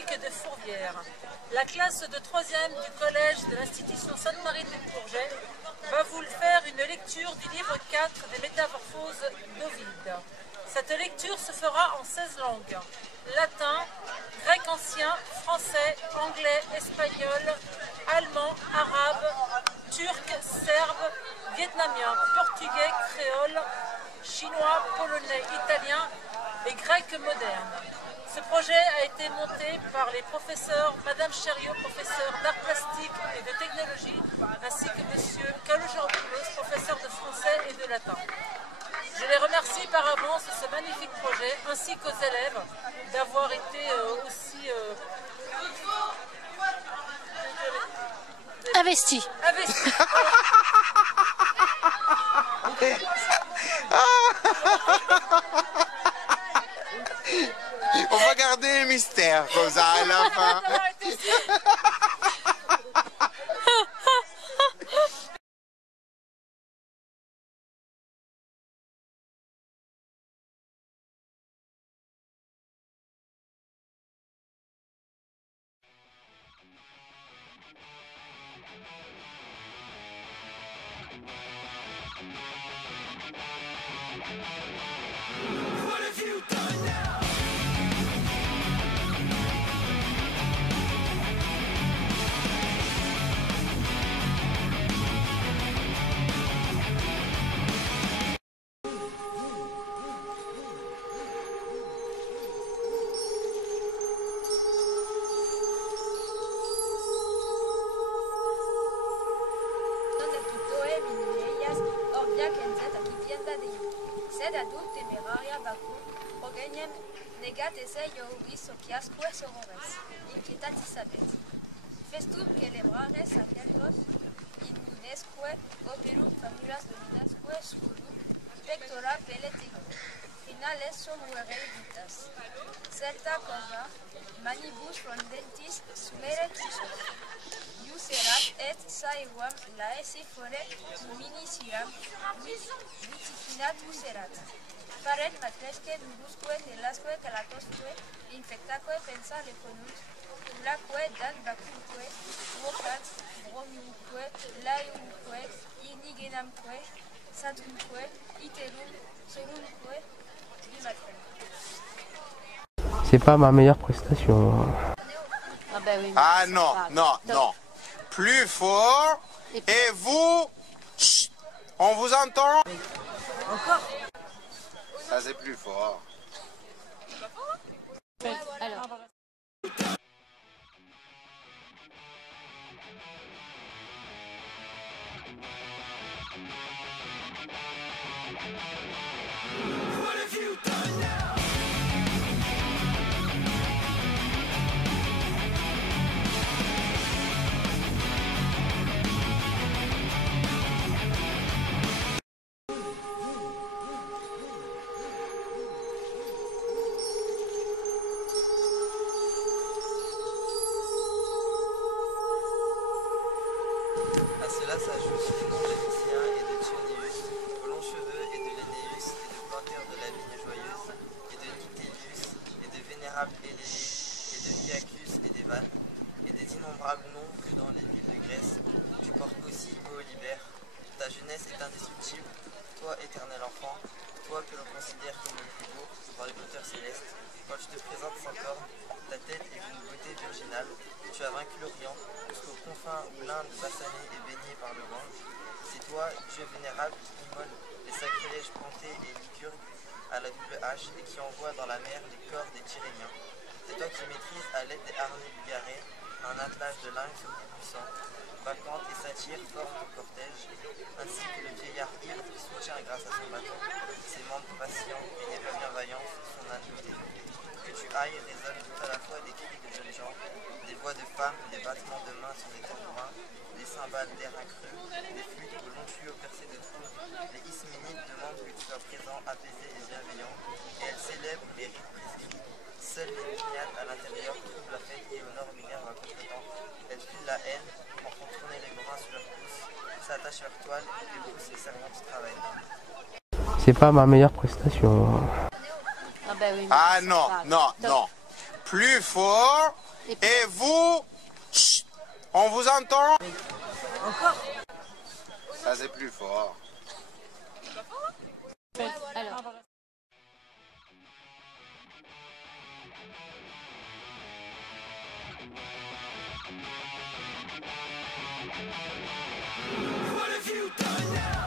public de Fourvière. La classe de 3e du collège de l'institution Sainte-Marie de Bourget va vous faire une lecture du livre 4 des Métamorphoses d'Ovide. Cette lecture se fera en 16 langues: latin, grec ancien, français, anglais, espagnol, allemand, arabe, turc, serbe, vietnamien, portugais, créole, chinois, polonais, italien et grec moderne. Ce projet a été monté par les professeurs Madame Chériot, professeur d'art plastique et de technologie, ainsi que Monsieur Calogéropoulos, professeur de français et de latin. Je les remercie par avance de ce magnifique projet, ainsi qu'aux élèves d'avoir été aussi investis. On va garder le mystère comme ça à la fin. What have you done now? Seda dut temeraria vacum, progeniem negatese iovis sociasque sorores, inquietatis sapet. Festum celebrares sacerdos in minesque operum famulas dominasque sculum, pectora pelletego. Finales sommuere vitas. Certa cosa, manibus frondentis sumeret isos. Ius erat et saevam laesi fore miniciam viticinatus erat. Paret matresque durusque telasque calatosque infectaque pensa leconunt, ulaque dan vacumque, vocat, bromiumque, laiumque, inigenamque, satumque, iterum, solumque, bimatrem. C'est pas ma meilleure prestation. Ah, bah oui, Ah non, non, non. Plus fort. Et vous, chut, on vous entend? Encore? Ça c'est plus fort. Alors. What have you done now? À cela s'ajoutent les noms de Lucien et de Thionéus, aux longs cheveux et de Lénéus et de Planteur de la vigne joyeuse, et de Nictélius, et de Vénérable Élélé, et de Iacus et d'Évan, et des innombrables noms que dans les villes de Grèce, tu portes aussi, ô Libère. Ta jeunesse est indestructible, toi éternel enfant, toi que l'on considère comme le plus beau dans les hauteurs célestes. Quand je te présente sans corne, ta tête est d'une beauté virginale, tu as vaincu l'Orient, jusqu'aux confins où l'Inde bassanée est baignée par le Gange. C'est toi, Dieu vénérable, qui immole les sacrilèges pontés et lycurgues à la double hache et qui envoie dans la mer les corps des Tyréniens. C'est toi qui maîtrises à l'aide des harnais bigarrés un attelage de lynx au plus puissant. Bacchante et Satyre forment ton cortège, ainsi que le vieillard ivre qui soutient grâce à son bâton, ses membres patients et les bien vaillants, son animité. Que tu ailles résonnent tout à la fois des cris de jeunes gens, des voix de femmes, des battements de mains sur des tambourins, des cymbales d'air accru, des flûtes aux longs tuyaux percés de trous. Les isménides demandent que tu sois présent, apaisé et bienveillant, et elles célèbrent les rites prescrits. Seules les miniades à l'intérieur trouvent la fête et honorent Minerve à contre-temps. Elles fuient la haine, en font tourner les brins sous leurs pouces, s'attachent leurs toiles et poussent les serpents du travail. C'est pas ma meilleure prestation. Ah, bah oui, Ah non, non, non. Plus fort. Et vous, chut, on vous entend? Encore. Ça c'est plus fort. Alors. What have you done now?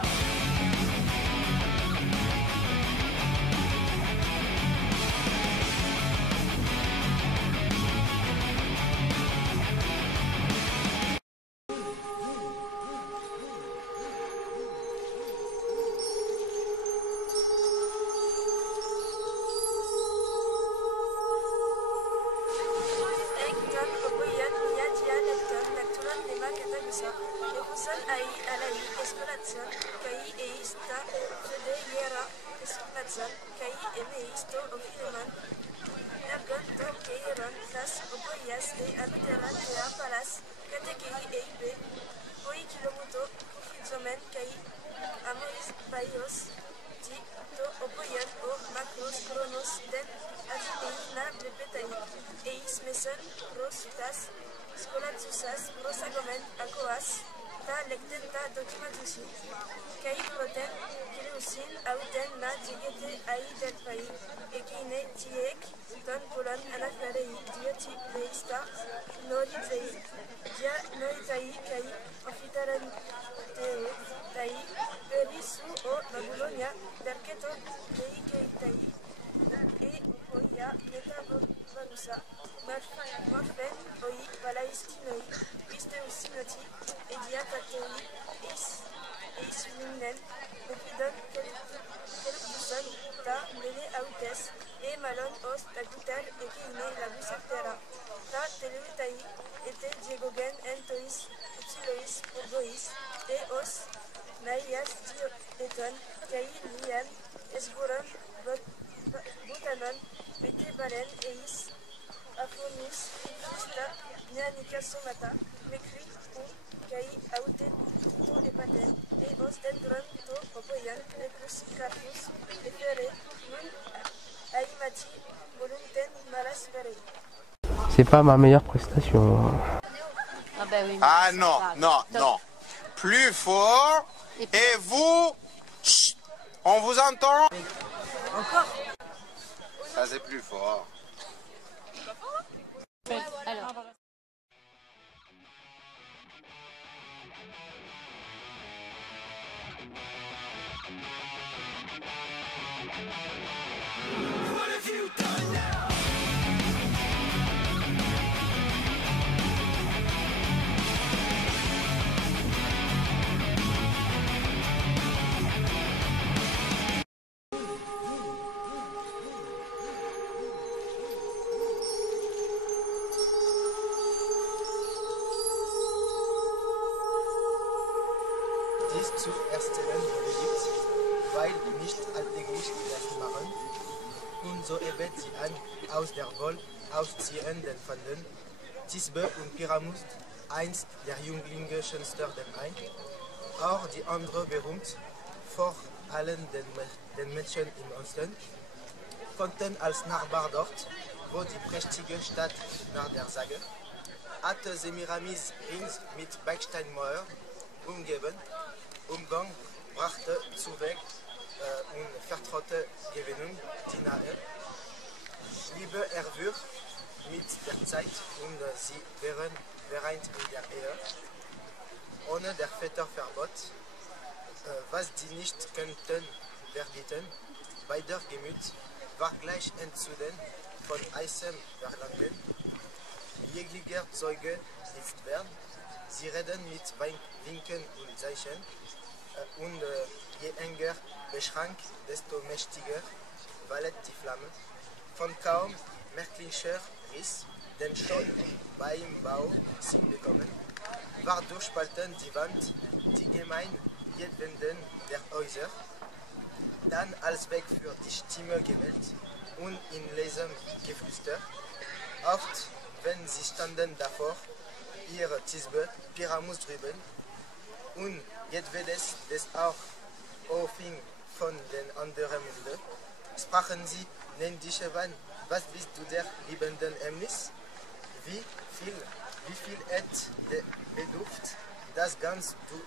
C'est pas ma meilleure prestation. Ah bah oui. Ah non, non, non. Plus fort. Et vous, chut, on vous entend? Encore. Ça c'est plus fort. Alors. What have you done now? Dies zu erstellen beliebt, weil nicht alltäglich gelassen waren und so eben sie an aus der Welt ausziehenden fanden. Tisbe und Pyramus, eins der Jünglinge schönster der ein, auch die andere berühmt, vor allen den Mädchen im Osten, konnten als Nachbar dort, wo die prächtige Stadt nach der Sage, hatte Semiramis rings mit Backsteinmauer umgeben, Umgang brachte zuweg und vertraute Gewinnung, die nahe Liebe erwürg mit der Zeit und sie wären vereint in der Ehe, ohne der Väter Verbot, was die nicht könnten verbieten. Beider Gemüt war gleich entsuden von heißem Verlangen. Jeglicher Zeuge ist wert, sie reden mit Winken und Zeichen, und je enger beschrankt, desto mächtiger wallet die Flamme. Von kaum merklicher Riss, denn schon beim Bau sie bekommen, war durchspalten die Wand, die gemein jedwenden der Häuser, dann als Weg für die Stimme gewählt und in leisem Geflüster. Oft, wenn sie standen davor, ihre Tisbe, Pyramus drüben, und jedwedes des auch aufhing von den anderen Munde, sprachen sie, nenn dich wann, was bist du der liebenden Emnis? wie viel et bedurft das ganz du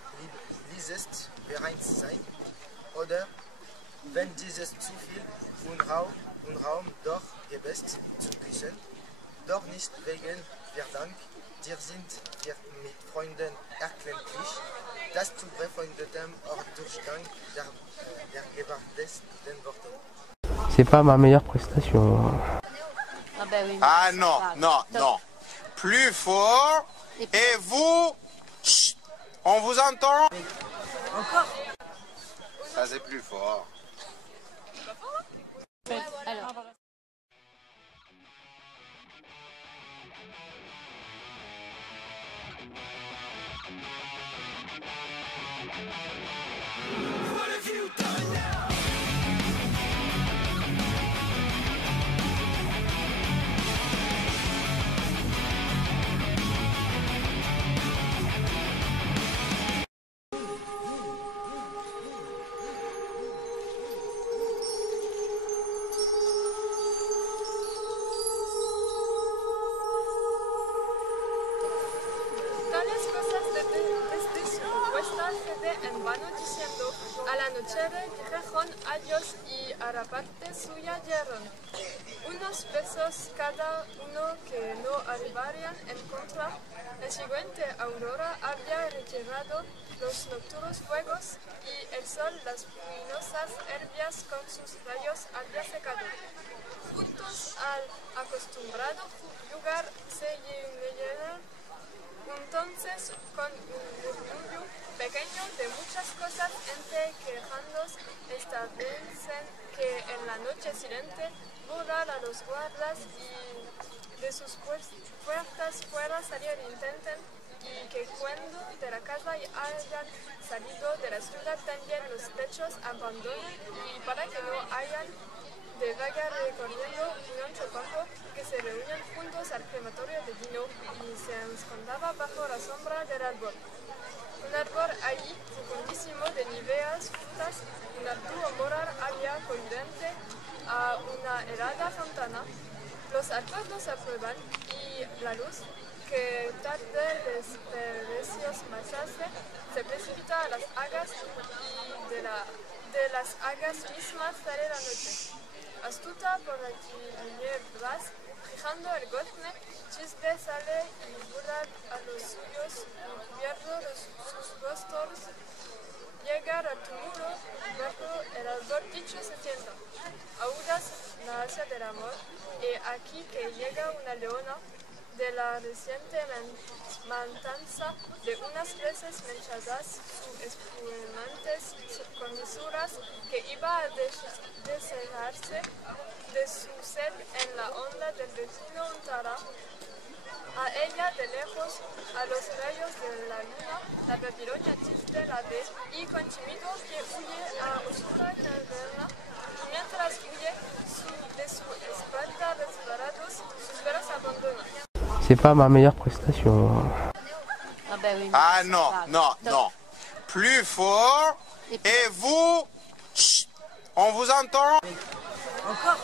ließest bereit sein? Oder wenn dieses zu viel Unraum doch gibst zu küssen, doch nicht wegen Verdank, dir sind wir mit Freunden erkenntlich, dass zu befreundetem Durchgang der gewagtesten Worte. C'est pas ma meilleure prestation. Ah bah oui. Ah c'est non, grave. non, Top. non. Plus fort. Et vous, chut, on vous entend? Encore. Ça c'est plus fort. Alors. What have you done now? Tales cosas desde su propuesta quedé en vano diciendo, al anochecer dijeron adiós y a la parte suya dieron unos besos cada uno que no arribarían en contra. La siguiente aurora había retirado los nocturnos fuegos y el sol las luminosas herbias con sus rayos había secado. Juntos al acostumbrado lugar se llenaron entonces con un murmullo pequeño de muchas cosas entre quejandos establecen que en la noche silente burlar a los guardas y de sus puertas fuera salir intenten y que cuando de la casa hayan salido de la ciudad también los techos abandonen y para que no hayan de vagar recorriendo un ancho campo que se reunían juntos al crematorio de vino y se escondaba bajo la sombra del árbol. Un árbol allí, fecundísimo de niveas frutas, un arduo morar había colgante a una helada fontana. Los acuerdos aprueban y la luz, que tarde desprecios masarse, se precipita a las hagas y de las hagas mismas sale la noche. Astuta por las tinieblas, fijando el gozne, chispe sale y burla a los suyos, cubierto sus rostros, llegar al túmulo, bajo el árbol dicho se tienda. Agudas la hacia del amor, y aquí que llega una leona de la reciente matanza de unas veces manchadas espumantes comisuras que iba a descerrarse de su sed en la onda del vecino untara. A ella de lejos, a los rayos de la luna, la Babilonia triste la ve y con timido que huye a oscura caverna, y mientras huye de su espalda resbalados, sus veros abandonan. C'est pas ma meilleure prestation. Ah bah oui. Ah c'est non, grave. non, Top. non. Plus fort. Et vous, chut, on vous entend? Encore.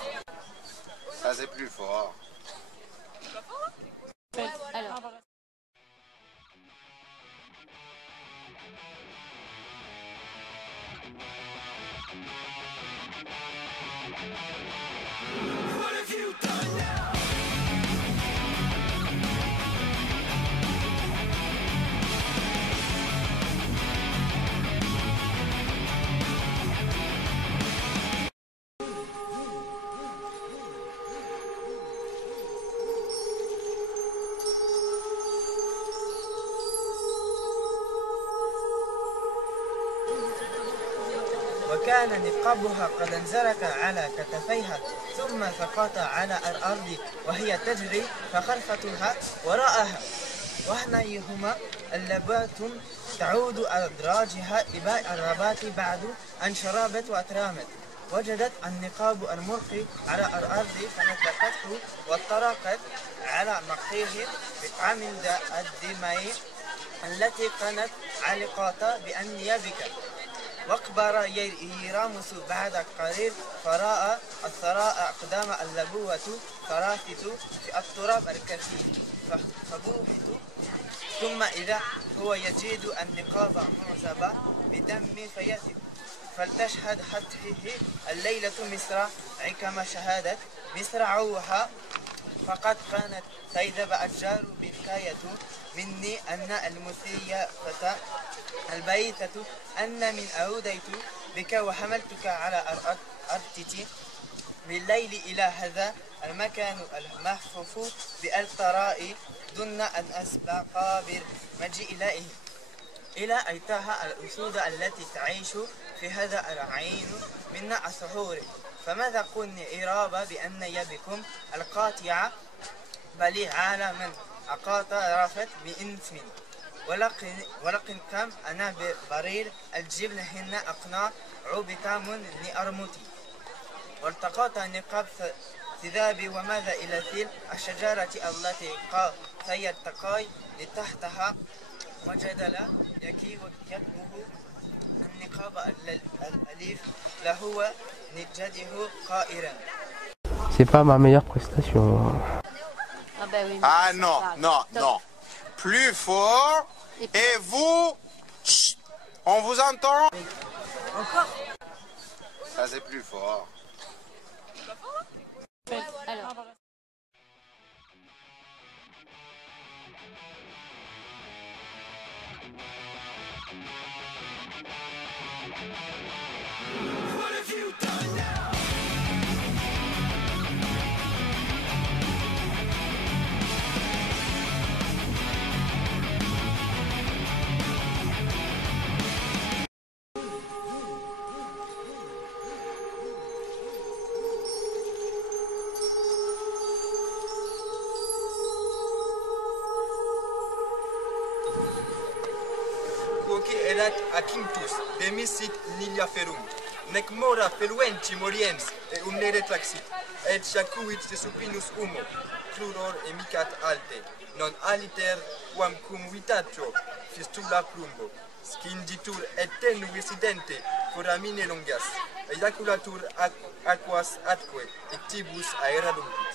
Ça c'est plus fort. Alors. What have you done now? وكان نقابها قد انزلق على كتفيها ثم سقط على الأرض وهي تجري فخرفتها وراءها وهنيهما اللبات تعود أدراجها إباء الربات بعد أن شربت وأترامت وجدت النقاب المرقي على الأرض فنطلقته واطرقت على مقيه بطعم الدماء التي كانت علقة بأنيابك واقبر يرامس بعد قليل فراء الثراء أقدام اللبوة تراثت في التراب الكثيف فبوهت. ثم إذا هو يجد النقاب معزبة بدم فلتشهد حتحه الليلة مصر عكما شهادت مصر عوها فقد كانت كيذب الجار بالكاية مني أن المثية البيتة أن من أعوديت بك وحملتك على أرتتي بالليل إلى هذا المكان المحفوف بالطراء دون أن أسبق بالمجيء إليه إلى أيتها الأسود التي تعيش في هذا العين من السحور فماذا قلني إرابة بأن يبكم القاطعة بل على من أقاط رافت بإنثم ولكن كم أنا ببرير الجبن هن أقنع عبك من أرمتي والتقاط نقاب ثذابي وماذا إلى ثيل الشجرة التي سيرتقي لتحتها وجدل يكي يكبه النقاب الأليف لهو نجده قائرا. C'est pas ma meilleure prestation. Ah bah oui. Ah non, non, Top. non. Plus fort. Et vous, chut, on vous entend? Encore. Ça c'est plus fort. Alors. What have you done now? Poki erat akintus, demisit nilia ferum. Nec mora feluenti moriens, e umnere traxit. Et jacuit se supinus humo, cruror emicat alte. Non aliter quam cum vitatio, fistula plumbo. Scinditur et tenu residente, foramine longas. Ejaculatur aquas atque, et tibus aera lumpit.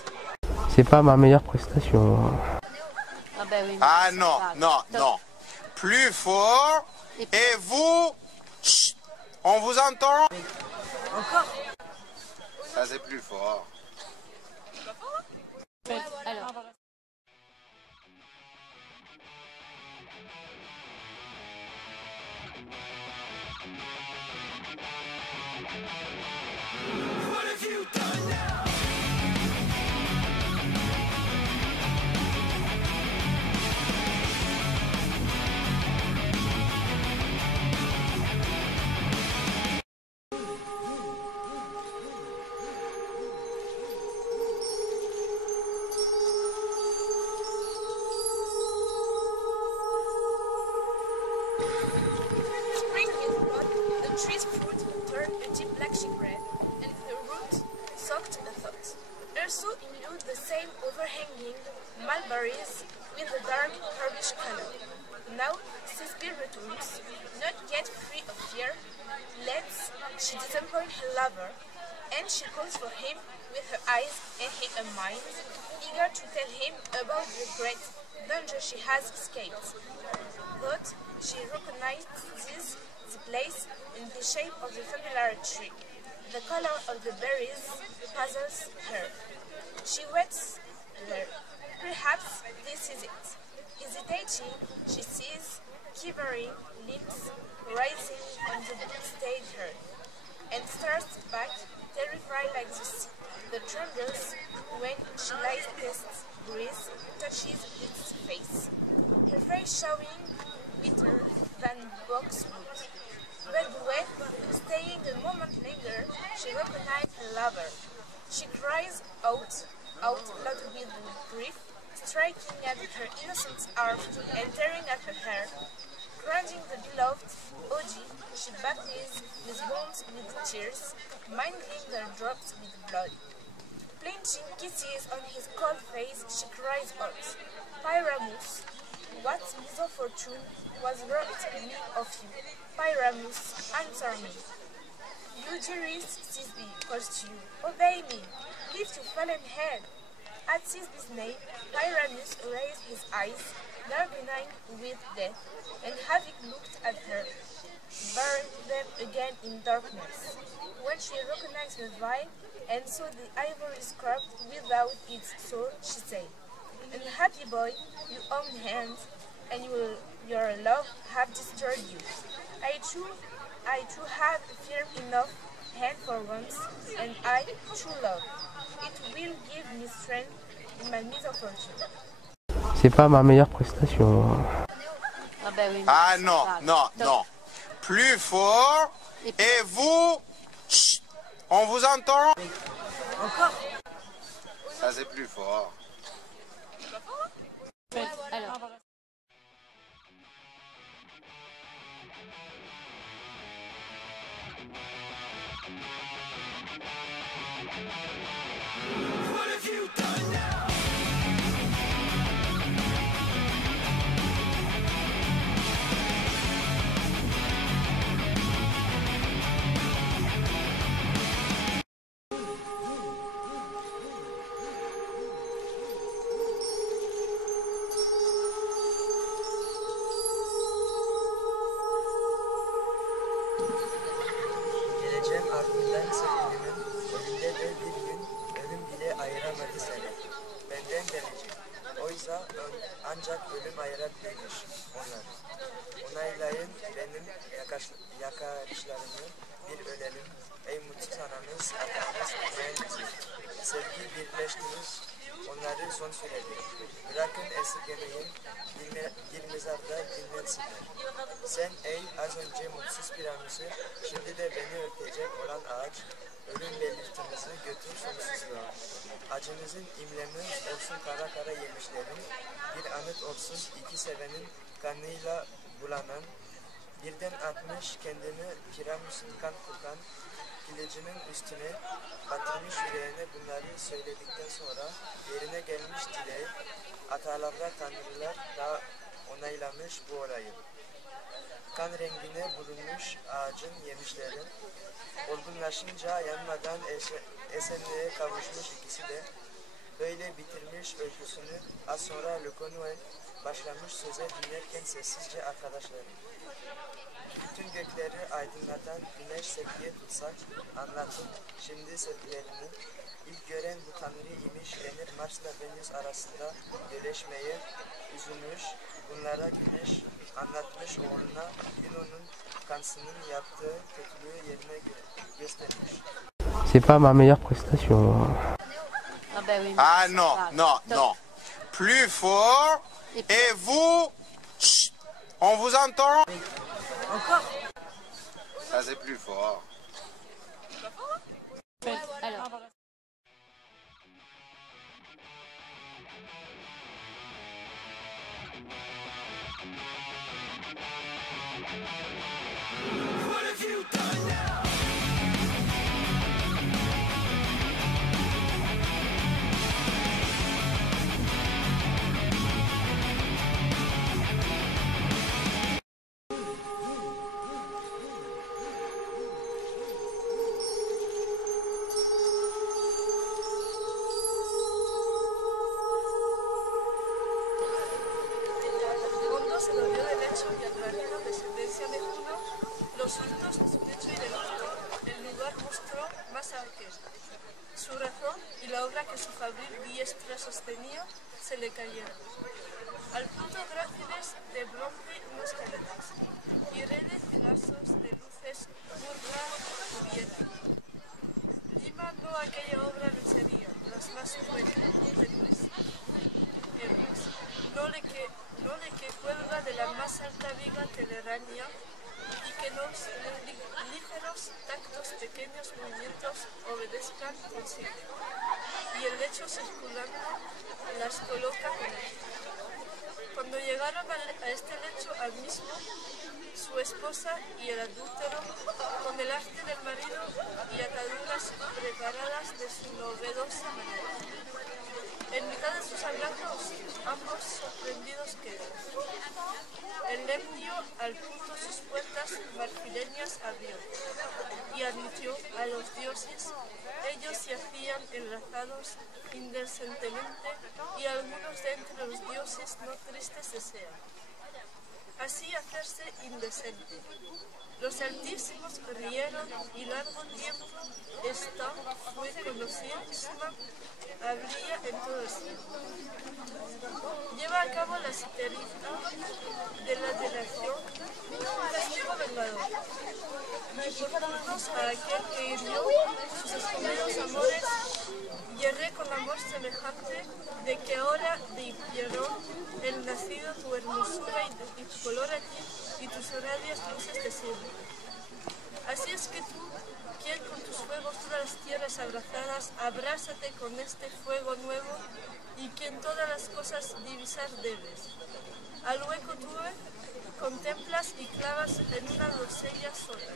C'est pas ma meilleure prestation. Ah bah oui. Ah non, non, Top. non. Plus fort. Et vous, chut, on vous entend? Encore. Ça c'est plus fort. Alors. What have you done now? Spring is blood, the tree's fruit turned a deep blushing red, and the root sucked a thought. Also include the same overhanging mulberries with a dark purplish color. Now, Sisby returns, not yet free of fear, lets she disappoint her lover, and she calls for him with her eyes and her mind, eager to tell him about the great danger she has escaped. But she recognizes the place and the shape of the familiar tree. The color of the berries puzzles her. She waits there. Perhaps this is it. Hesitating, she sees quivering limbs rising on the stage heard, and starts back, terrified like the sea. The trembles when she lies tests breeze, touches its face. Her face showing bitter than boxwood. But when, staying a moment longer, she recognizes her lover. She cries out loud with grief, striking at her innocent arm and tearing at her hair. Grinding the beloved Oji, she battles with wounds with tears, mingling their drops with blood. Clenching kisses on his cold face, she cries out, Pyramus, what misfortune was wrought me of you? Pyramus, answer me. You dearest Sisby, calls to you, obey me, lift your fallen head. At this name, Pyramus raised his eyes, now benign with death, and having looked at her, buried them again in darkness. When she recognized the vine and saw the ivory scrubbed without its soul, she said, "Unhappy boy, your own hands and your love have destroyed you. I too have firm enough hand for once, and I, true love. It will give me strength in my misfortune." C'est pas ma meilleure prestation. Ah bah oui. Ah non, non, non. Plus fort. Et vous, chut, on vous entend? Encore. Ça c'est plus fort. Alors. What have you done now? Geleceğim ardından sevgilimin önünde de bir gün ölüm bile ayıramadı seni. Benden gelecek. Oysa ancak ölüm ayırabilirmiş onları. Onaylayın benim yakarışlarımı bir ölelim. Ey mutsuz anamız, atamız, güvenimiz. Sevgi birleştirir, onları son süreli. Bırakın esirgemeyin, bir mezarda dinlensinler. Sen ey az önce mutsuz Pyramus'u, şimdi de beni ötecek olan ağaç, ölüm belirtimizi götür sonsuzluğa. Acımızın imlemi olsun kara kara yemişlerin, bir anıt olsun iki sevenin kanıyla bulanan, birden atmış kendini Pyramus'un kan kokan, kılıcının üstüne batırmış yüreğine bunları söyledikten sonra yerine gelmiş dileği, atalarda tanrılar da onaylamış bu olayı. Kan rengine bulunmuş ağacın yemişleri, olgunlaşınca yanmadan esenliğe kavuşmuş ikisi de, böyle bitirmiş öyküsünü. Az sonra Le Connoy başlamış söze dinlerken sessizce arkadaşları. Bütün gökleri aydınlatan güneş sevgiye tutsak, anlatın şimdi sevgilerini. İlk gören bu tanrı imiş denir Mars'la Venüs arasında birleşmeye üzülmüş. Bunlara güneş anlatmış oğluna Juno'nun kansının yaptığı kötülüğü yerine göstermiş. C'est pas ma meilleure prestation. Ah bah oui. Ah non, non, non. Plus fort. Et vous, chut, on vous entend? Encore. Ça c'est plus fort. Alors. What have you done now? Hondo se dolió del hecho y al marido, descendencia de Juno, los frutos de su pecho y del orto, el lugar mostró más a aquel. Su razón y la obra que su fabril diestra sostenía se le cayeron. Al punto gráciles de bronce unos cadetes, y redes y lazos de luces burla cubierta. Lima no aquella obra lucería, las más tenues, hebras. No le que cuelga de la más alta viga telaraña y que los ligeros tactos, pequeños movimientos obedezcan consigo. Y el lecho circulando las coloca con él. Cuando llegaron a este lecho al mismo, su esposa y el adúltero, con el arte del marido y ataduras preparadas de su novedosa manera. En mitad de sus hablando, ambos sorprendidos quedan. El lemnio al punto sus puertas marfileñas abrió y admitió a los dioses. Ellos se hacían enlazados indecentemente y algunos de entre los dioses no tristes desean así hacerse indecente. Los altísimos rieron y largo tiempo esta fue conocida habría en todo el cielo. Lleva a cabo la citerita de la delación un castigo vengador y por todos a aquel que hirió sus escondidos amores hierré con amor semejante de que ahora difiero el nacido tu hermosura y tu color aquí y tus radias luces de cielo. Así es que tú, quien con tus fuegos todas las tierras abrazadas, abrázate con este fuego nuevo y quien todas las cosas divisar debes. Al hueco tú contemplas y clavas en una doncella sola,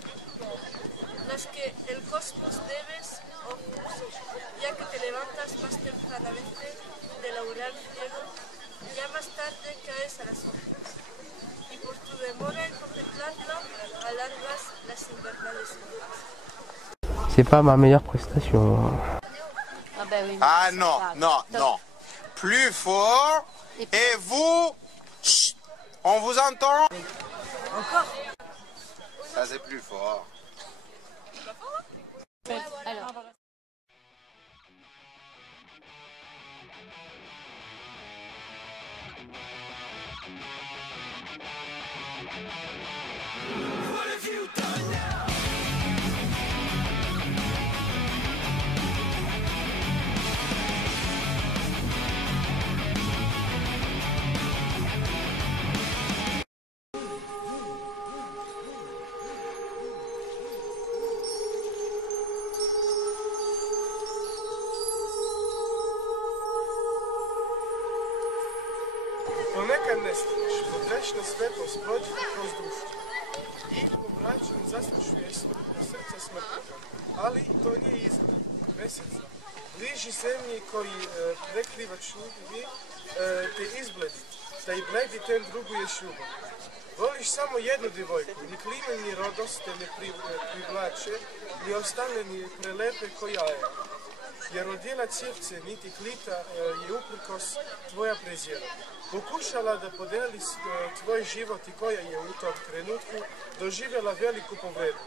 las que el cosmos debes ojos, ya que te levantas más tempranamente del aural cielo, ya más tarde caes a las sombras, y por tu demora en contemplarlo, alargas las invernales horas. C'est pas ma meilleure prestation. Ah bah oui. Ah non, non, Top. non. Plus fort. Et vous, chut, on vous entend? Encore. Ça c'est plus fort. Alors. What have you done now? Ponekad nestigneš, podrešno svetlost prođe kroz dušu i povraćanjem zaslušuje srce smrtnika. Ali to nije izgled meseca. Bliži zemlji koji prekriva čudovi te izbledi, da i bledi ten druguješ ljubav. Voliš samo jednu djevojku, ni klime ni rodost te ne privlače, ni ostane ni prelepe ko jaje. Jer rodila cjevce niti klita je uprkos tvoja prezira. Pokušala da podeli tvoj život i koja je u tom trenutku doživjela veliku povredu.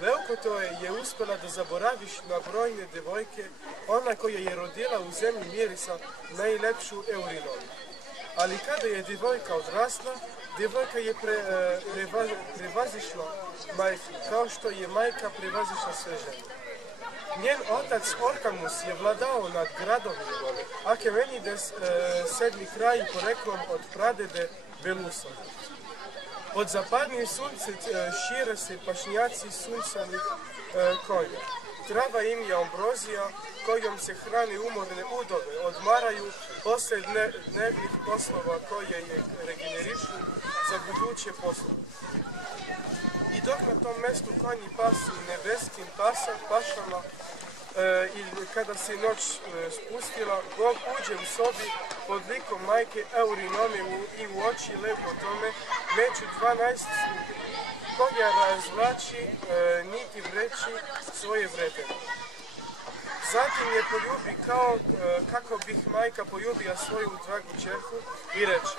Leukoto je uspjela da zaboraviš na brojne devojke, ona koja je rodila u zemlji mirisa najlepšu Eurinovu. Ali kada je djevojka odrasla, djevojka je prevazišla majku, kao što je majka prevazišla sve žene. Njen otac Orkamus je vladao nad gradovima Akemenides, sedmi kraj poreklom od pradede Belusa. Pod zapadnim suncem šire se pašnjaci suncanih konja. Trava im je ambrozija kojom se hrane umorne udove, odmaraju posle dnevnih poslova koje je regenerišu za buduće poslove. I dok na tom mestu konji pasu nebeskim pašama i kada se noć spustila, Bog uđe u sobi pod likom majke Eurinome i u oči Leukotome među 12 sluge, koja razvlači niti vreći svoje vretene. Zatim je poljubi kako bih majka poljubila svoju dragu čerku i reče: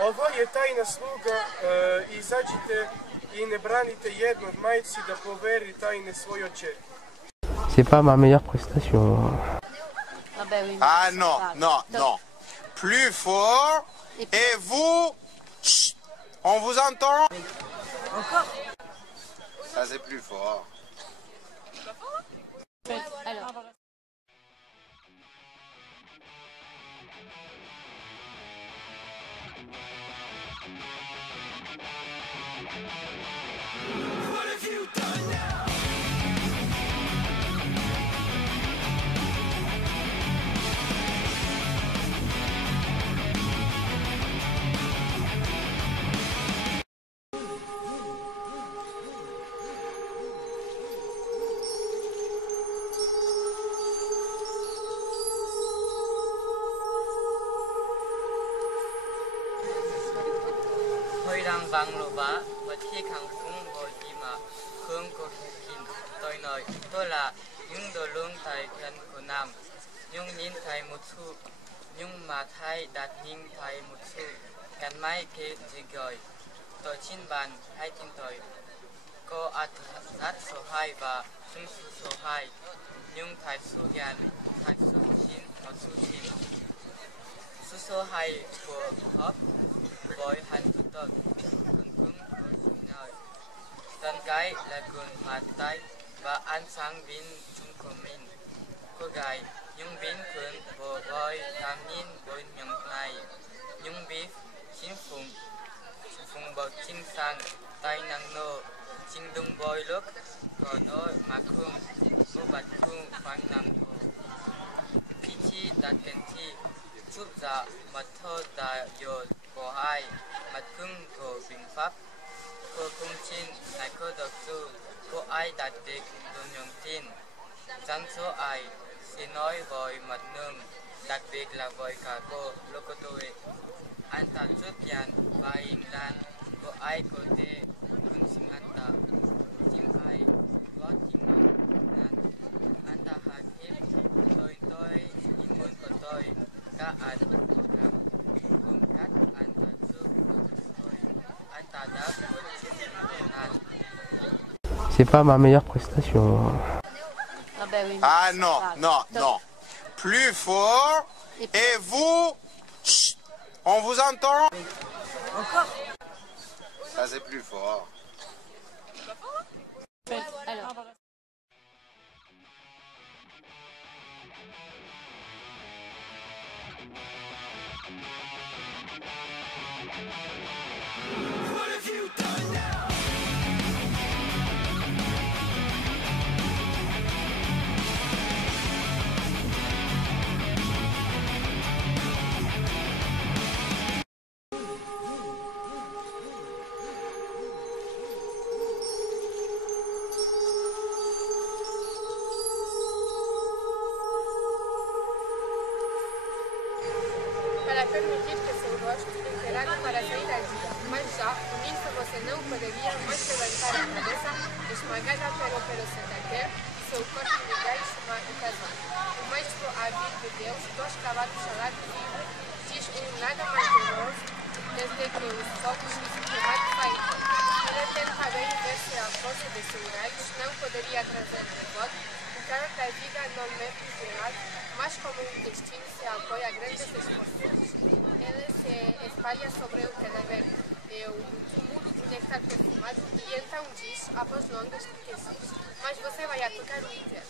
ovo je tajna sluga, izađite i ne branite jednog majci da poveri tajne svojoj čerki. C'est pas ma meilleure prestation. Ah bah oui. Ah non, non, Top. non. Plus fort. Et vous, chut, on vous entend? Encore. Ça c'est plus fort. Alors. What have you done now? Thoirang Banglova, vật khi kháng phung bồi bima, khương của hình, tôi nói, tôi là những đồ lương thầy khen của Nam, những nhìn thầy một su, những mà thầy đạt nhìn thầy một su, gắn máy kế gì gọi, tôi chín bàn hay tin tôi, có át số 2 và xung số 2, nhưng thầy su gắn, thầy su chín, một su chín. Số 2 của hộp, với hành thủ tục, cưng của chúng nơi. Tân cái là cuốn mặt tay và ánh sáng bên chung của mình. Cô gái, những bên cuốn bộ với cảm nhìn với những này. Những bếp, chính phùng bọc chính sang, tay năng nô, chính đúng bồi lúc, có đôi mà khung, cô bạch khung phán năng hồ. Khi chi đạt kênh thi, chúc dạ mặt thơ đã dồ của hai, mặt cưng của bình pháp. Cô cung chín, này cô đọc sư, cô ai đạt được đồ nhường tin. Chẳng số ai, xin nói với mặt nương, đặc biệt là với cả cô Lokotoe. Anh ta chút dàn và hình lan, cô ai có thể cung sinh anh ta. Chính ai, gót chính nan. Anh ta hạt hiếp, tôi, nhìn muốn của tôi, các anh có cảm, cùng cách anh ta giúp tôi. Anh ta đã một chiếc nan. C'est pas ma meilleure prestation. Ah bah oui. Ah non, non, non. Plus fort. Et vous, chut, on vous entend? Ça c'est plus fort. Alors. What have you done now? Para permitir que seu rosto encerrado para sair à vida. Mas já, unindo você não poderia mais levantar a cabeça, esmagada pelo cetaquer, e seu corpo ligar e chamar o casal. O maestro hábil de Deus, dos cavalos alados vivo, diz nada mais doloroso desde que os fogos queimados saíram. Ele tenta bem ver se a força de seu raio não poderia trazer de volta o cara da vida não é prisionado, mas como o destino se apoia a grandes esforços. Ele se espalha sobre o cadáver o túmulo do néctar perfumado e então diz, após longas questões, mas você vai a tocar o íter.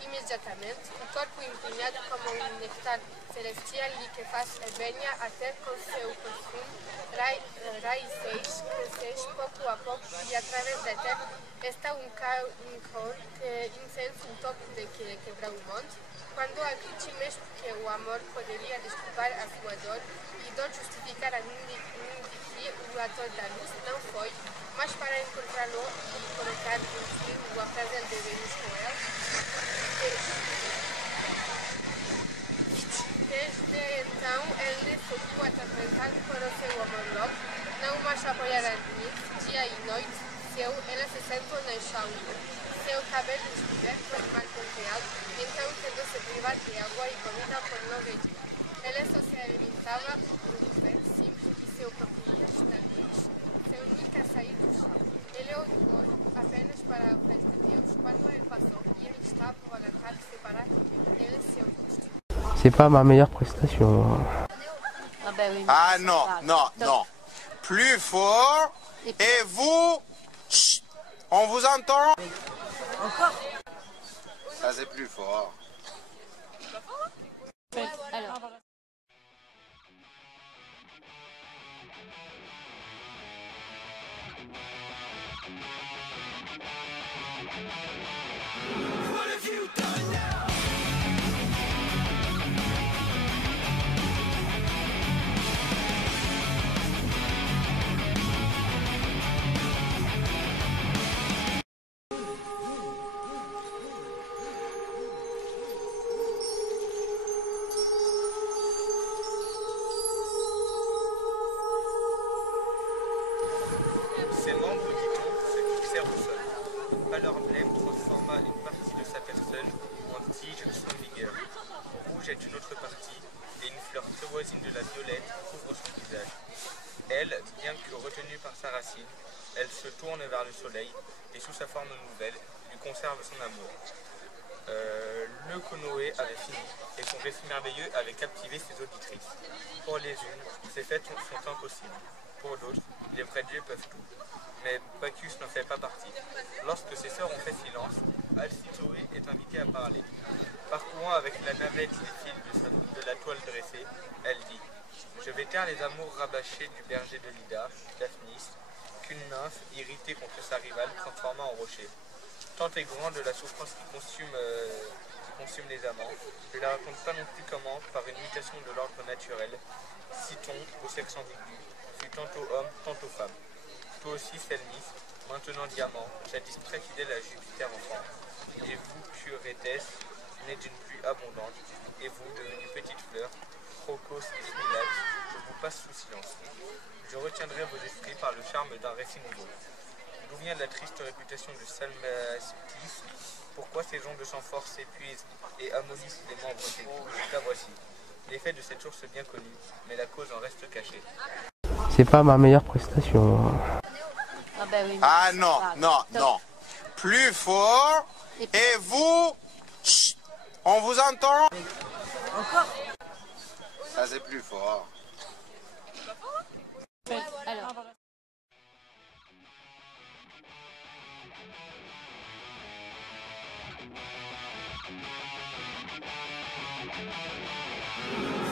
Imediatamente, o corpo empunhado como um néctar celestial e que faz venha até com seu perfume raízes crescer pouco a pouco e através da terra está um cor que incensa um topo de que quebra o monte, quando acredite mesmo que o amor poderia desculpar a sua dor e dor justificar a Nindiki, o ator da luz, não foi, mas para encontrá-lo e colocar em fim o prazer de Venus com ele. Desde então, ele ficou atormentado por o seu amor louco, não mais apoiar a Nindiki dia e noite, ele se sentou no chão, seu cabelo descoberto e mal penteado, então tendo-se privar de água e comida por 9 dias. Ele só se alimentava por um pé simples e seu papinha estanques, sem nunca sair do chão. Ele olhou apenas para o resto de Deus. Quando ele passou e ele estava volantado de separar ele seu rosto. C'est pas ma meilleure prestation. Ah bah oui. Ah non, non, non. Plus fort. Et vous, chut, on vous entend? Ça c'est plus fort. Alors. What have you done now? pâleur blême transforma une partie de sa personne en tige sans vigueur. Rouge est une autre partie, et une fleur très voisine de la violette couvre son visage. Elle, bien que retenue par sa racine, elle se tourne vers le soleil, et sous sa forme nouvelle, lui conserve son amour. Le Konoé avait fini, et son récit merveilleux avait captivé ses auditrices. Pour les unes, ces fêtes sont impossibles. Pour d'autres, les vrais dieux peuvent tout. Mais Bacchus n'en fait pas partie. Lorsque ses sœurs ont fait silence, Alcitoé est invitée à parler. Parcourant avec la navette les fils de la toile dressée, elle dit « Je vais taire les amours rabâchés du berger de Lida, Daphnis, qu'une nymphe, irritée contre sa rivale, transforma en rocher. Tant est grande la souffrance qui consume les amants, je ne la raconte pas non plus comment, par une mutation de l'ordre naturel, Citon, au sexe ambigu, fut tantôt homme, tantôt femme. Toi aussi, Selmis, maintenant diamant, jadis très fidèle à Jupiter enfant, et vous, Curétès, né d'une pluie abondante, et vous, devenue petite fleur, Crocos et Smilax, je vous passe sous silence. Je retiendrai vos esprits par le charme d'un récit nouveau. D'où vient la triste réputation de Salmastis? Pourquoi ces gens de sang-fort s'épuisent et amollissent les membres fécaux? La voici. L'effet de cette source bien connue, mais la cause en reste cachée. C'est pas ma meilleure prestation. Ah bah oui. Ah non, non, non. Plus fort. Et vous, chut, on vous entend? Encore? Ça c'est plus fort. Alors.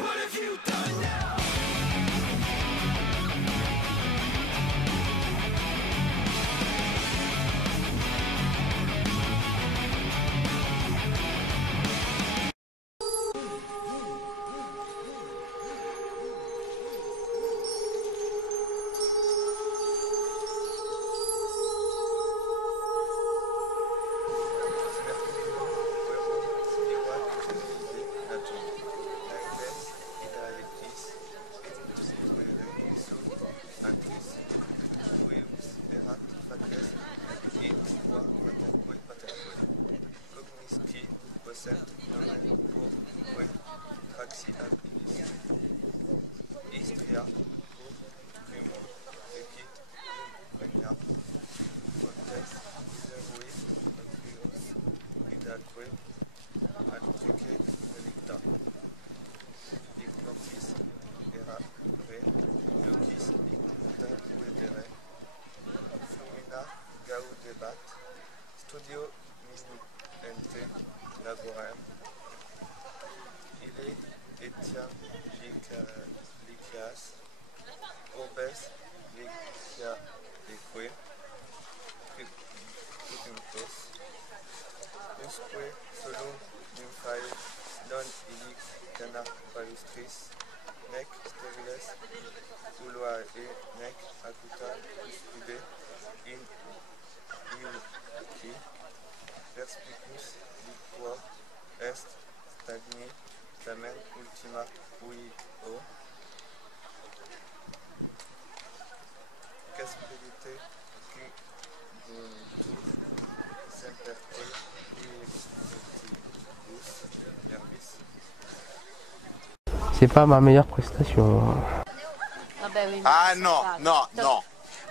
What have you done now? Istria, Primo, Ekit, Regna, Montes, Iserui, Atrios, Idaque, Antique, Relicta, Ignortis, Era, Re, Locis, Igmuta, Uedere, Flumina, Gaudebat, Studio Minuente, Laborem, Ile, Etiam, Lycias, Orbes, Lycia, Leque, Priguntos, Usque, Solum, Nymphae, Non Ilix, Cana, Palustris, Nec, Steriles, Uloae, Nec, Acuta, Uspibe, In Iuci, Perspicus, Liquor, Est, Stagni, Tamen, Ultima, Uio, Caspérité, Qui, Buntu, Semperte, Iexitibus, Herbis. C'est pas ma meilleure prestation. Ah bah oui. Ah non, non, non.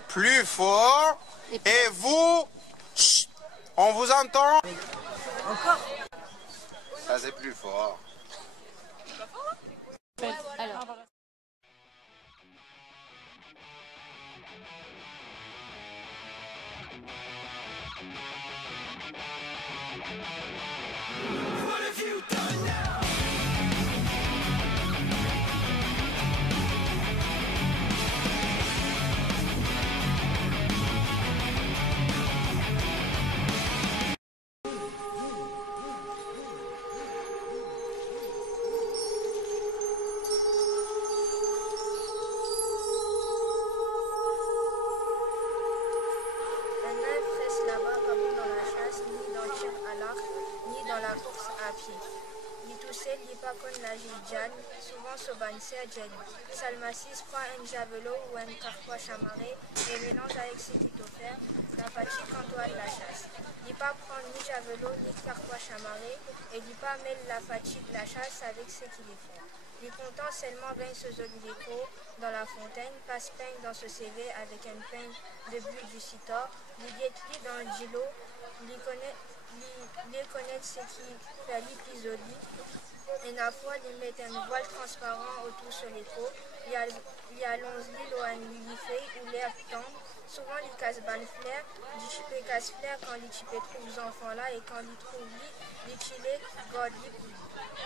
Plus fort. Et vous, chut, on vous entend? Encore? Ça c'est plus fort. Alors. What have you done now? Un nymphe reste là-bas, pas bon dans la chasse, ni dans le tir à l'arc, ni dans la course à pied, ni tout poussé lipa con la Giljan, souvent soban Sergeli. Salmacis prend un javelot ou un carquois chamarré et mélange avec ce qu'il offert la fatigue quand à la chasse. Lipa prend ni javelot ni carquois chamarré et Lipa mêle la fatigue la chasse avec ce qu'il est fait. Li content seulement ben ce zolileco dans la fontaine, passe peigne dans ce CV avec un peigne de but du citor, li guette dans le gilo, li connaît ce qui fait l'épizoli, et la fois li met un voile transparent autour sur l'écho, li allonge l'île au annuifé ou l'air tombe, souvent li casse ban flair, li chipé casse flair quand li chipé trouve les enfants là et quand li trouve li chilé god li pour lui.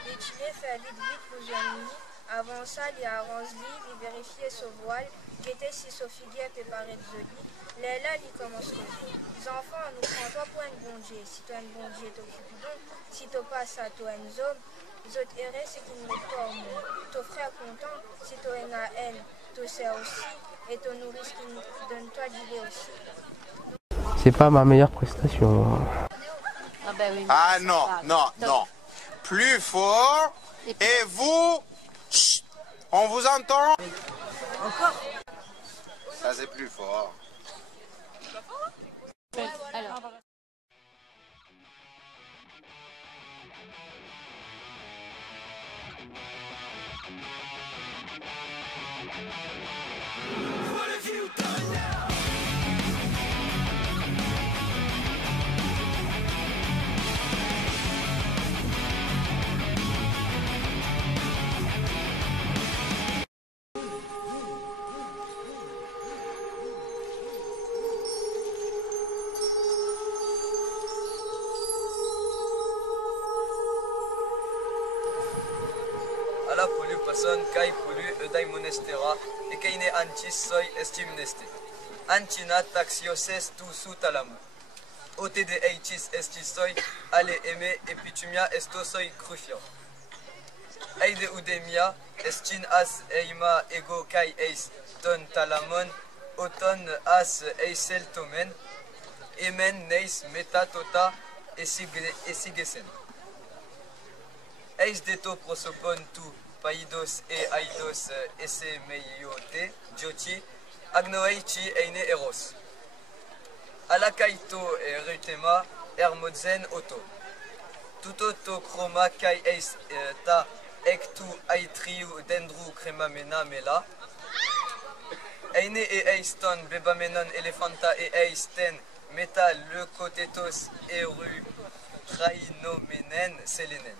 Li chilé fait vite pour lui. Avant ça, li arrange li vérifier son voile, guetter si son figure préparée de joli. Là, li commence le jeu. Les enfants, nous prend toi pour un bon Dieu. Si toi un bon Dieu, t'occupe donc. Si tu passes à toi un homme, les autres erreurs, c'est qu'ils ne mettent pas au monde. Ton frère content, si tu as une haine, tu sais aussi, et ton nourrice qui donne toi du lait aussi. C'est pas ma meilleure prestation. Ah ben oui. Ah non, non, non. Plus fort. Et vous, chut, on vous entend? Encore? Ça c'est plus fort. Alors. What have you done now? Ala polu pason kai polu edai monestera e kaine antis soi estimneste. Antina taxioses tu sutalamu. Ote de eitis estis soi ale eme epitumia esto soi crufio. Eide udemia estin as eima ego kai eis ton talamon oton as eisel tomen emen neis metatota esigesen. Eis deto prosopon tu paidos e aidos ese meiote dioti agnoeichi eine eros. Alakaito e rutema ermodzen oto. Tuto to chroma kai eis ta ektu aitriu dendru crema mena mela. Eine e eiston bebamenon elefanta e eisten meta leucotetos eru trainomenen selenen.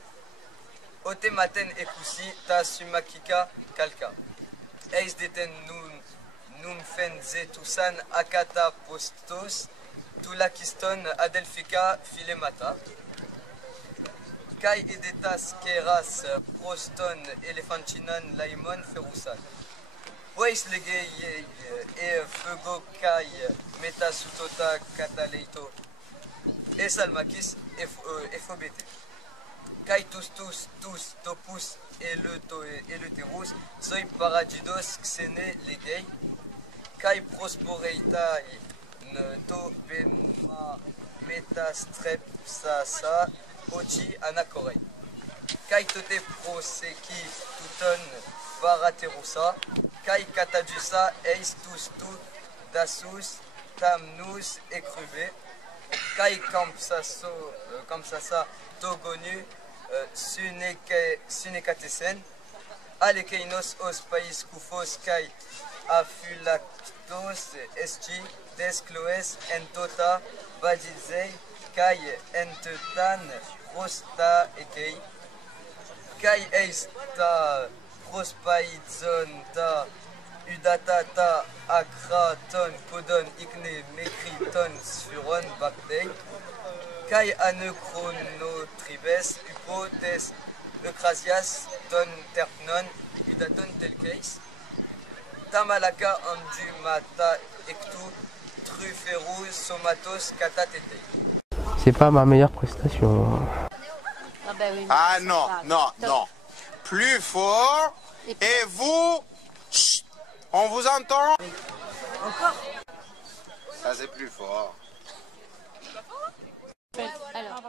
Ote maten ekusi ta sumakika kalka. Eis deten num fenze tusan akata postos tulakiston adelphika filemata. Kai edetas keras proston elefantinan laimon ferusan. Weis lege e fugo kai metasutota kataleito. Esalmakis efobete. Kai tous topus et le terus soi paradidos xene legei. Kai prosporeita to bema metastrepsasa ochi anakorei. Kai tote proseki tuton paraterusa. Kai katajusa eis tous tu dasus tamnus ecruve. Kai kamsasa togonu sunekatesen. Alekeinos os pais kufos kai afulactos esti descloes entota badizei kai entetan rosta ekei. Kai eista prospaidzon ta udata ta akraton podon ikne mekriton sfuron baktei. Kai anechronotribes hypotes eucrasias ton terpnon udaton telkeis. Tamalaka andumata ectu truferus somatos katatete. C'est pas ma meilleure prestation. Ah ben oui. Ah non, non, non. Plus fort. Et vous, chut, on vous entend? Encore? Ça c'est plus fort. Alors.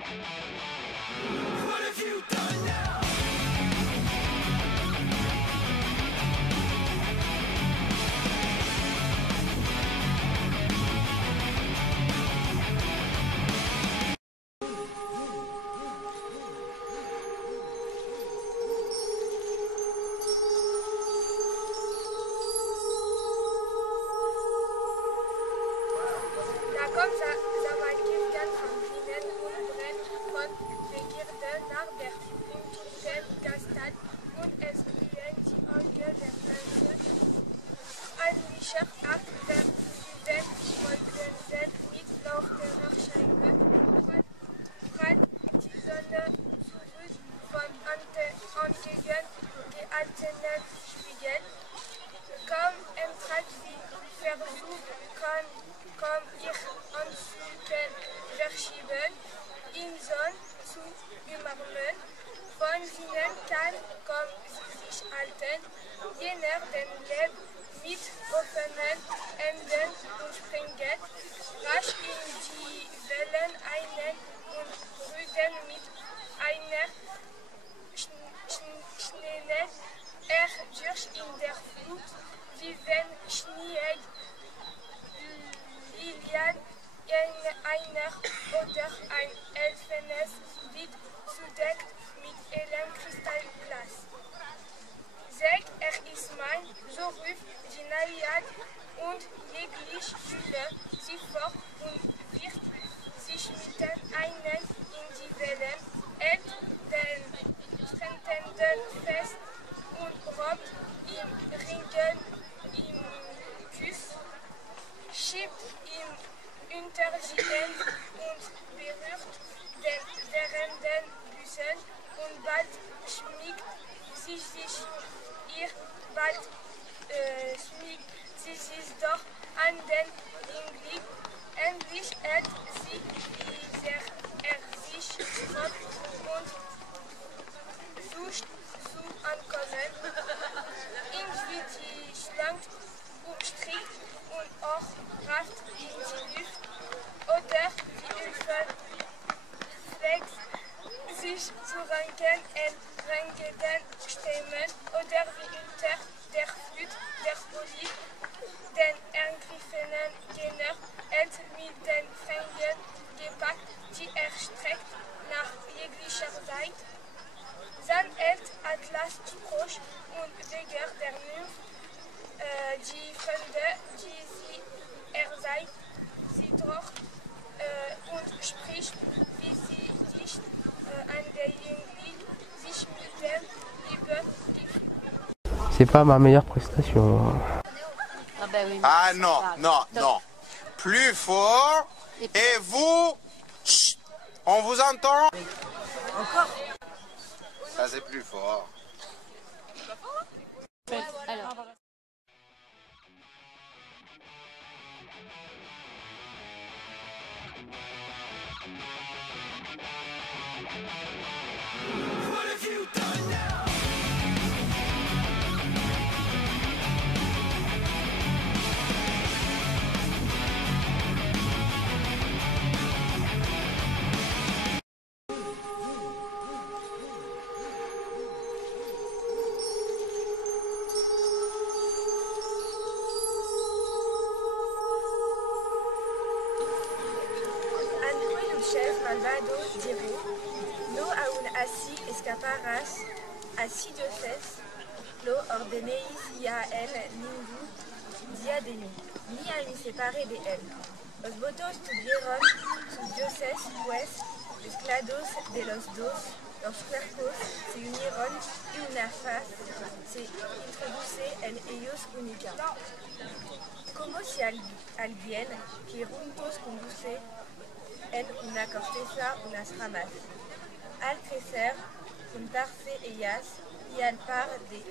What have you done now? Da kommt Samarkirchen von Bienen und Brenn von Begierden nach der Untergaststadt und es blühen die Augen der Pflanze. Ein Mischer ab der Süden Wolken sind mit leuchtender Scheibe. Prallt die Sonne zurück von entgegen die alten Spiegel. Kaum entrat sie versucht, kann ihr Anzügen verschieben, ihn Sonne zu umarmen. Von ihnen kann sie sich halten, jener den Leib mit offenen Händen und springt rasch in die Wellen ein und brüten mit einer schnellen durch in der Flut, wie wenn Schnee Lilien in einer oder ein elfenes Lied zudeckt mit hellem Kristallglas. Sag, ist mein, so ruft die Naiad und jeglich Hülle sie fort und wirft sich mitten einen in die Wellen, hält den Streitenden fest und robbt ihm Ringen im Kuss, schiebt ihm unter die Hände und berührt den werdenden Busen und bald schmiegt sie sich doch an den Hinblick. Endlich hält sie sich fort und sucht zu ankommen. Irgendwie die Schlange umstrickt und auch raft in die Luft. Oder die Hilfe flext sich zu ranken in rankenden Stämmen oder wie unter der Flut der Polyp den ergriffenen Gegner hält mit den Fängen gepackt, die erstreckt nach jeglicher Seite. Dann hält Atlas Sprosch und Beger der Nymph die Fremde, die sie erseit, sie droht und spricht, wie sie dicht an der Jüngling sich mit dem Liebe C'est pas ma meilleure prestation. Ah ben oui. Ah non, non, non. Plus fort. Et vous, chut, on vous entend? Encore? Ça c'est plus fort. Alors. What have you done now? malvado diré, no aun así escaparás, así dioses, lo ordenéis y a él ningún día de mí, ni a mí separé de él. Los votos tuvieron sus dioses, pues, los clados de los dos, los cuerpos se unieron y una faz se introduce en ellos única. Como si alguien que juntos conduce en una corteza unas ramas. Al crecer, juntarse ellas y al par de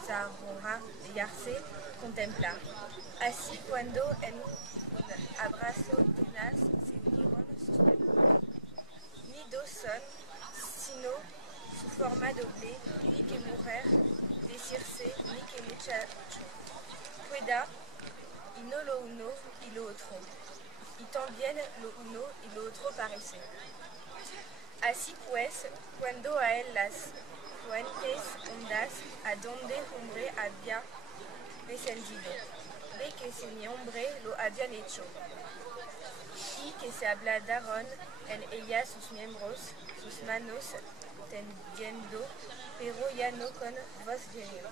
desarrollarse, contemplar. Así cuando en un abrazo tenaz se unieron sus cuerpos. Ni dos son, sino su forma doble, ni que mujer, decirse, ni que muchacho. Pueda, y no lo uno y lo otro. Y también lo uno y lo otro parece. Así pues, cuando a él las fuentes hondas a donde hombre había descendido, ve que sin hombre lo habían hecho, y que se abladaron en ella sus miembros, sus manos tendiendo, pero ya no con voz genio.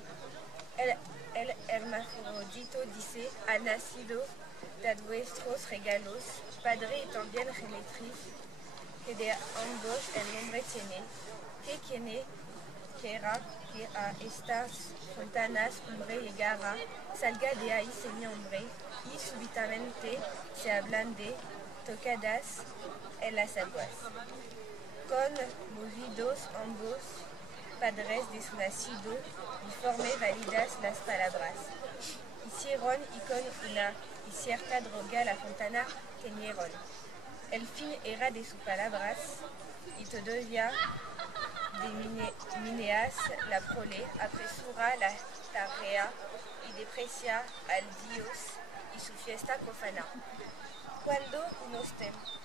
El hermafrodito dice, ha nacido de vuestros regalos, padre y también genetriz, que de ambos el nombre tiene, que quien quiera que a estas fontanas hombre llegara, salga de ahí sin hombre, y súbitamente se ablande, tocadas en las aguas. Conmovidos ambos, padres desnacidos, y formé válidas las palabras. Hicieron y con una y cierta droga la fontana tenieron. El fin era de sus palabras, y todavía de Mineas la prole apresura la tarea y deprecia al Dios y su fiesta profana. Cuando unos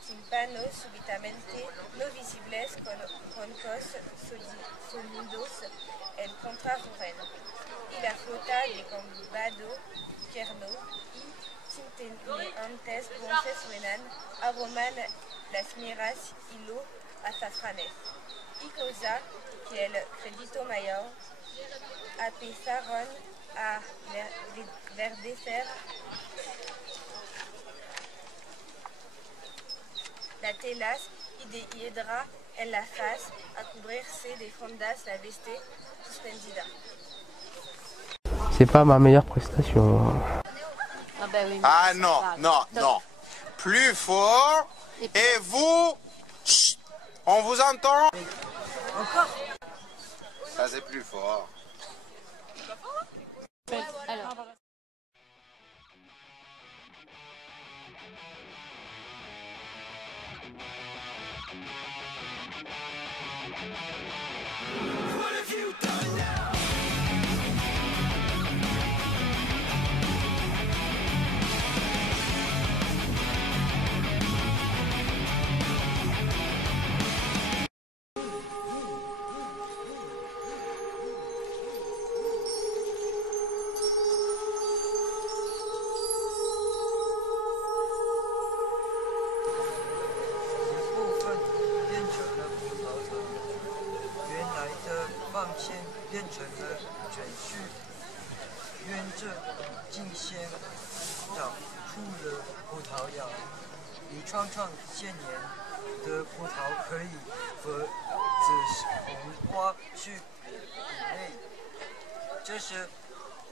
tímpanos súbitamente no visibles con roncos sonidos en contrarrugen, y la flota de combado tierno y tintineantes voces suenan, aroman las miras y lo azafranes, y cosa que el crédito mayor empezaron a verdecer la telas y de hiedra en la faz, a cubrirse de fondas la veste suspendida. C'est pas ma meilleure prestation. Ah bah oui. Ah non, non, non. Plus fort. Et vous, chut, on vous entend? Encore? Ça c'est plus fort. Alors. What have you done now?变成了卷须，沿着茎线长出了葡萄芽。一串串鲜艳的葡萄可以和紫红花去比类，这是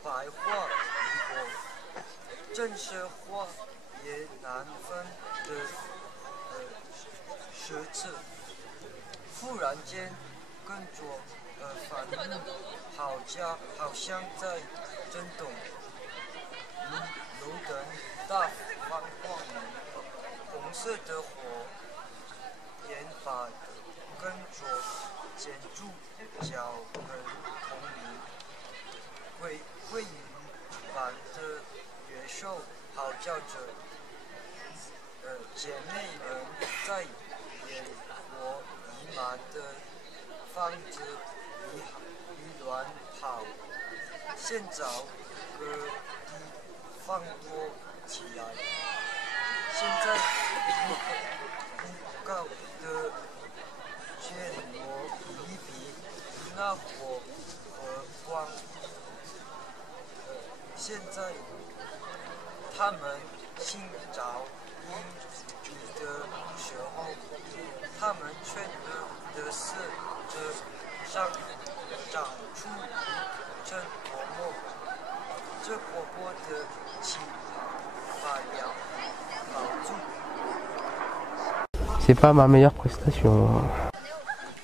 白花一果，正是花也难分的舌刺。忽然间，跟着反应，好像在震动，如路灯大放光明，红色的火焰把跟着建筑脚跟同鸣，鲑鱼般的乐手嚎叫着，姐妹们在野火弥漫的房子里乱跑，现找个地方躲起来。现在不高的漩涡一比那火和光，现在他们寻找阴雨的时候，他们全的是这上长出一阵薄膜，这薄膜的气把阳保住。C'est pas ma meilleure prestation.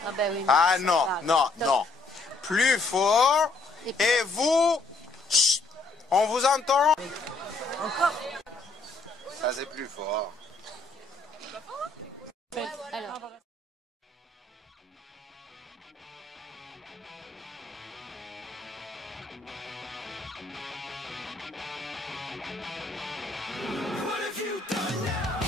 Ah bah oui. Ah non, non, non. Plus fort. Et vous, chut, on vous entend? Encore? Ça c'est plus fort. Alors. What have you done now?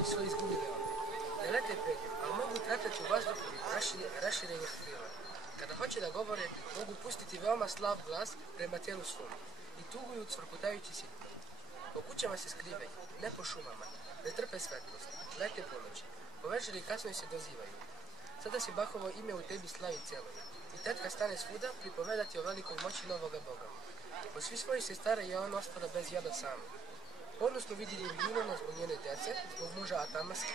i suoi sguglioni. Ne lepiej, ali mogu trepeti u vazduhu raširenih krila. Kada hoće da govore, mogu pustiti veoma slab glas prema tijelu svom i tuguju cvrkutajući sitno. Po kućama se skrivaju, ne po šumama, ne trpe svetlost, lete po noći. Po večeri kasno se dozivaju. Sada se Bahovo ime u tebi slavi cijeloj. I tetka stane svuda pripovedati o velikoj moći novoga Boga. Od svih svojih sestara je ona ostala bez jada sama. Ponosno vidi Julijuna zbog njene djece, zbog muža Atamaska,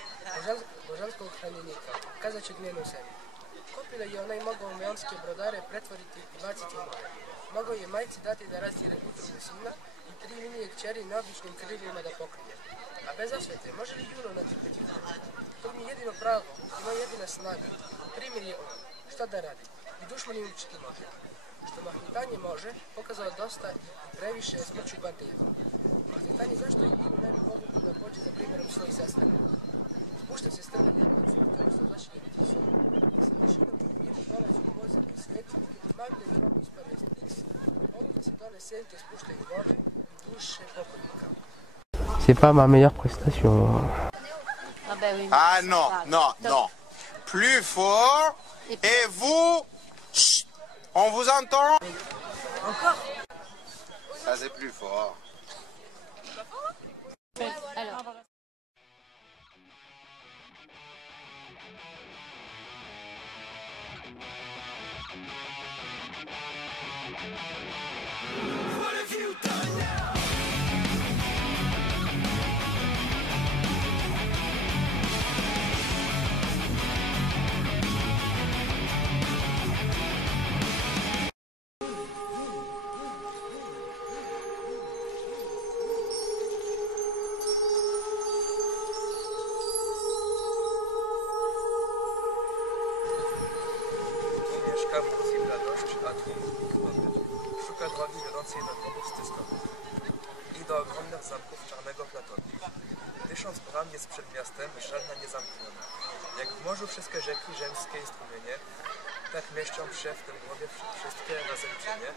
božanskog hranjenika, kazaćeg njenu sebi. Kopila je ona i mogao meonske brodare pretvoriti i baciti u more. Mogao je majci dati da raztire utrobu sina i 3 minije kćeri neobičnim krilima da pokrije. A bez osvete, može li Juno natrpeti utrobu? To mi je jedino pravo, ima jedina snaga. Primjer je on. Šta da radi? I dušmani uničiti može. Što mahnitanje može, pokazao dosta i previše smrću Gvantejeva. Mahnitanje zašto i Juno ne bi moglo da pođe za primjerom svojih sestara. Spušta se strmeni od smrtano sa začinjeni tisom, sa tišinom i miru dolazi u pozivni svijet, magle i trom ispane stiks, ono da se dole senke spuštaju vode, duše pokojnika. C'est pas ma meilleure prestation. Ah ben oui. Ah non, non, non. Plus fort. Et vous, chut, on vous entend? Encore? Ça c'est plus fort. Alors. What have you done now? Mieszka w Gruzji radość, a tłum wody. Szuka drogi wiodącej do grobów styskowych i do ogromnych zamków czarnego Platonu. 1000 bram jest przed miastem, żadna nie zamkniona. Jak w morzu wszystkie rzeki ziemskie i strumienie, tak mieszczą się w tym grobie wszystkie razem cienie.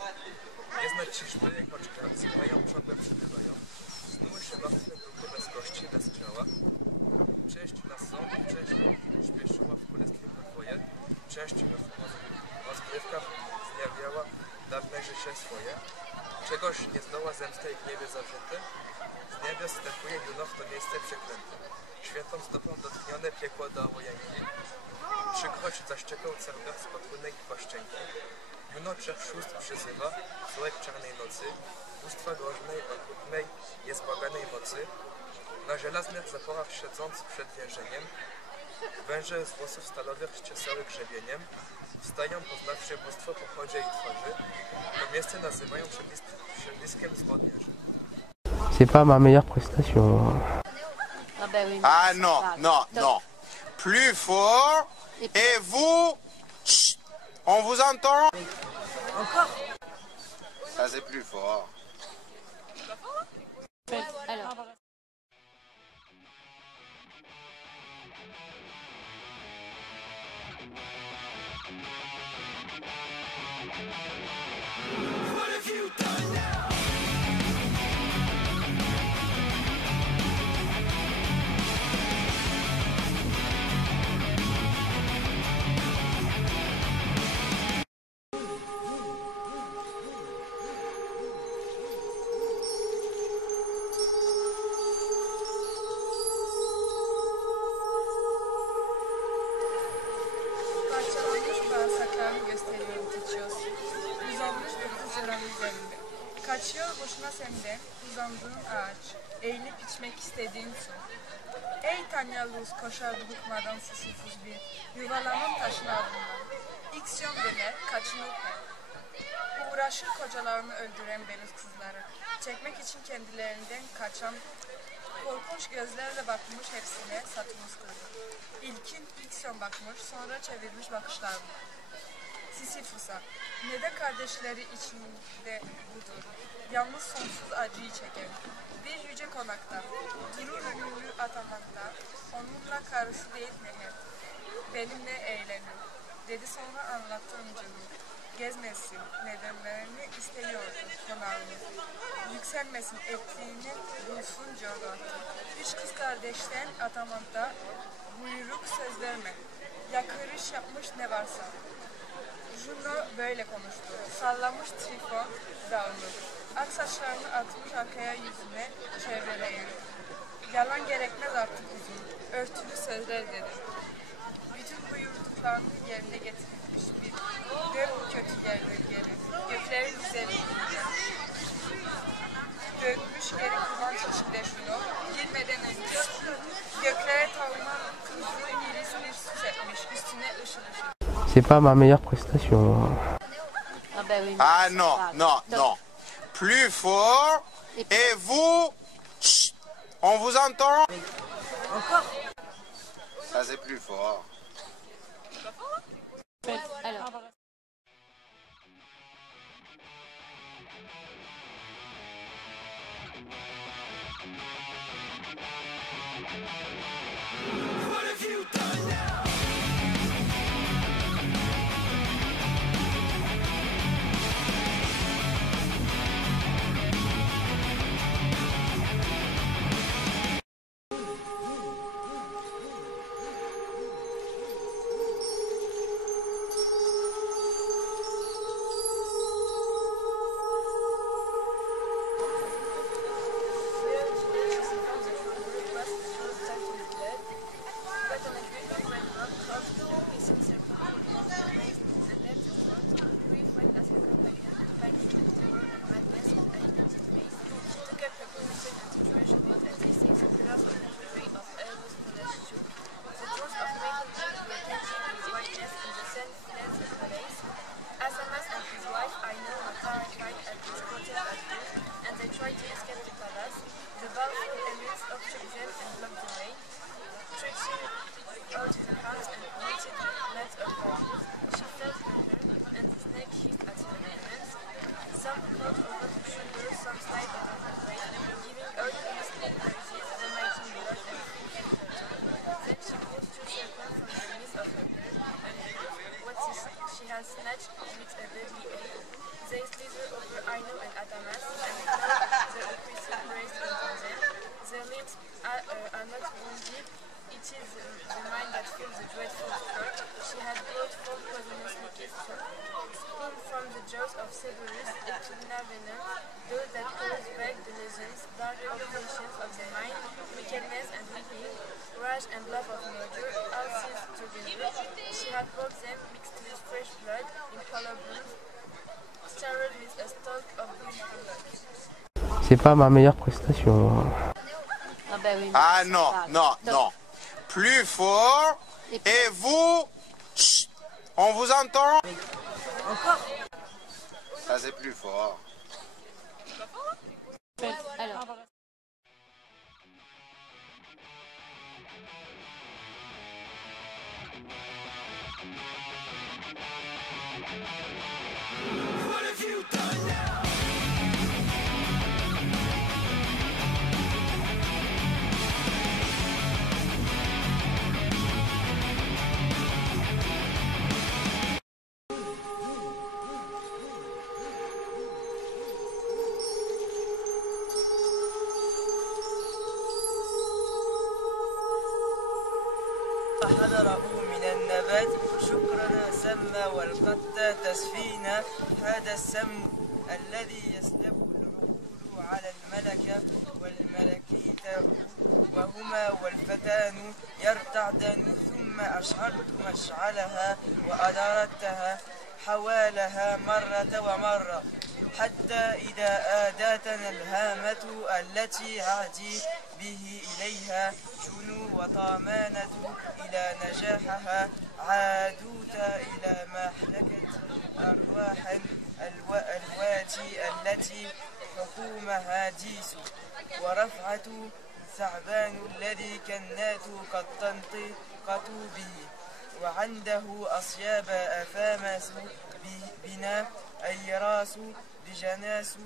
Nie znać ciżby, jak oczka, zgrają ciągle przybywają. Snuły się nocne duchy bez kości, bez ciała. Część nas są i część śpieszyła w królestwie podwoje. Część rozgrywka zjawiała dawne życie swoje. Czegoś nie zdoła zemsta i gniewie zawzięte. Z niebios wstępuje Juno w to miejsce przeklęte. Świętą stopą dotknione piekło dało jęki. Przykrość zaszczekał cergach z potrójnej płaszczęki. Juno 3 szóst przyzywa, złek czarnej nocy. Bóstwa groźnej, okrutnej, niezbłaganej mocy. Na żelaznych zaporach siedząc przed więzieniem. Węże z włosów stalowych ściesały grzebieniem. Wstają, poznawszy bóstwo po chodzie i twarzy. To miejsce nazywają przedliskiem zbrodniarzy. C'est pas ma meilleure prestation. Ah ben oui. Ah non, non, non. Plus fort. Et vous, chut, on vous entend? Encore? Ça c'est plus fort. Alors. What have you done now? Parçalanmış bağırsaklarını gösteriyor Tiçios. Uzanmış bir kızıran üzerinde. Kaçıyor boşuna senden, uzandığın ağaç. Eğilip içmek istediğin su. Ey Tanyalus koşar bıkmadan Sisyphus bir, yuvalanın taşın ardından. İksyon döner, kaçınır hep. Uğraşır kocalarını öldüren Venüs kızları. Çekmek için kendilerinden kaçan, korkunç gözlerle bakmış hepsine Satürnüs kızı. İlkin İksyon bakmış, sonra çevirmiş bakışlarını. Sisyphus'a, ne de kardeşleri içinde budur. Yalnız sonsuz acıyı çeken. Bir yüce konakta, durur ünlü atamakta, onunla karısı değil meher. Benimle eğlenir, dedi sonra anlattı öncülüğü. gezmesi nedenlerini istiyordu konağını. Yükselmesin ettiğini bulsun coğrafya. Üç kız kardeşten atamanda buyruk söz verme. Yakırış yapmış ne varsa. Juno böyle konuştu. Sallamış Trifon dağını. Ak saçlarını atmış arkaya yüzüne çevreleyip. Yalan gerekmez artık uzun. Örtülü sözler dedi. Bütün buyurduklarını yerine getirmiş bir gök kötü yerleri geri. Göklerin güzelliği dönmüş geri kıvanç içinde Juno. Girmeden önce göklere tavunan kızı iris bir süs etmiş. Üstüne ışıl ışıl. C'est pas ma meilleure prestation. Ah bah oui. Ah non, non, non. Plus fort. Et vous, chut, on vous entend? Encore? Ça c'est plus fort. Alors. What have you done now? C'est pas ma meilleure prestation. Ah bah oui. Ah non, non, non. Plus fort. Et vous, chut, on vous entend? Encore? Ça c'est plus fort. Alors. What have you done now? حذره من النبات شكرنا سمى والقتة تسفينا هذا السم الذي يسلب العقول على الملكة والملكيته وهما والفتان يرتعدان ثم أشعلت مشعلها وأدارتها حوالها مرة ومرة حتى إذا آدتنا الهامة التي عهدي به إليها جنو وطامانة إلى نجاحها عادوت إلى محلكة أرواح الواتي التي حكومها ديس ورفعة ثعبان الذي كنات قد تنطقت به وعنده أصياب أفامس بنا أي راس بجناس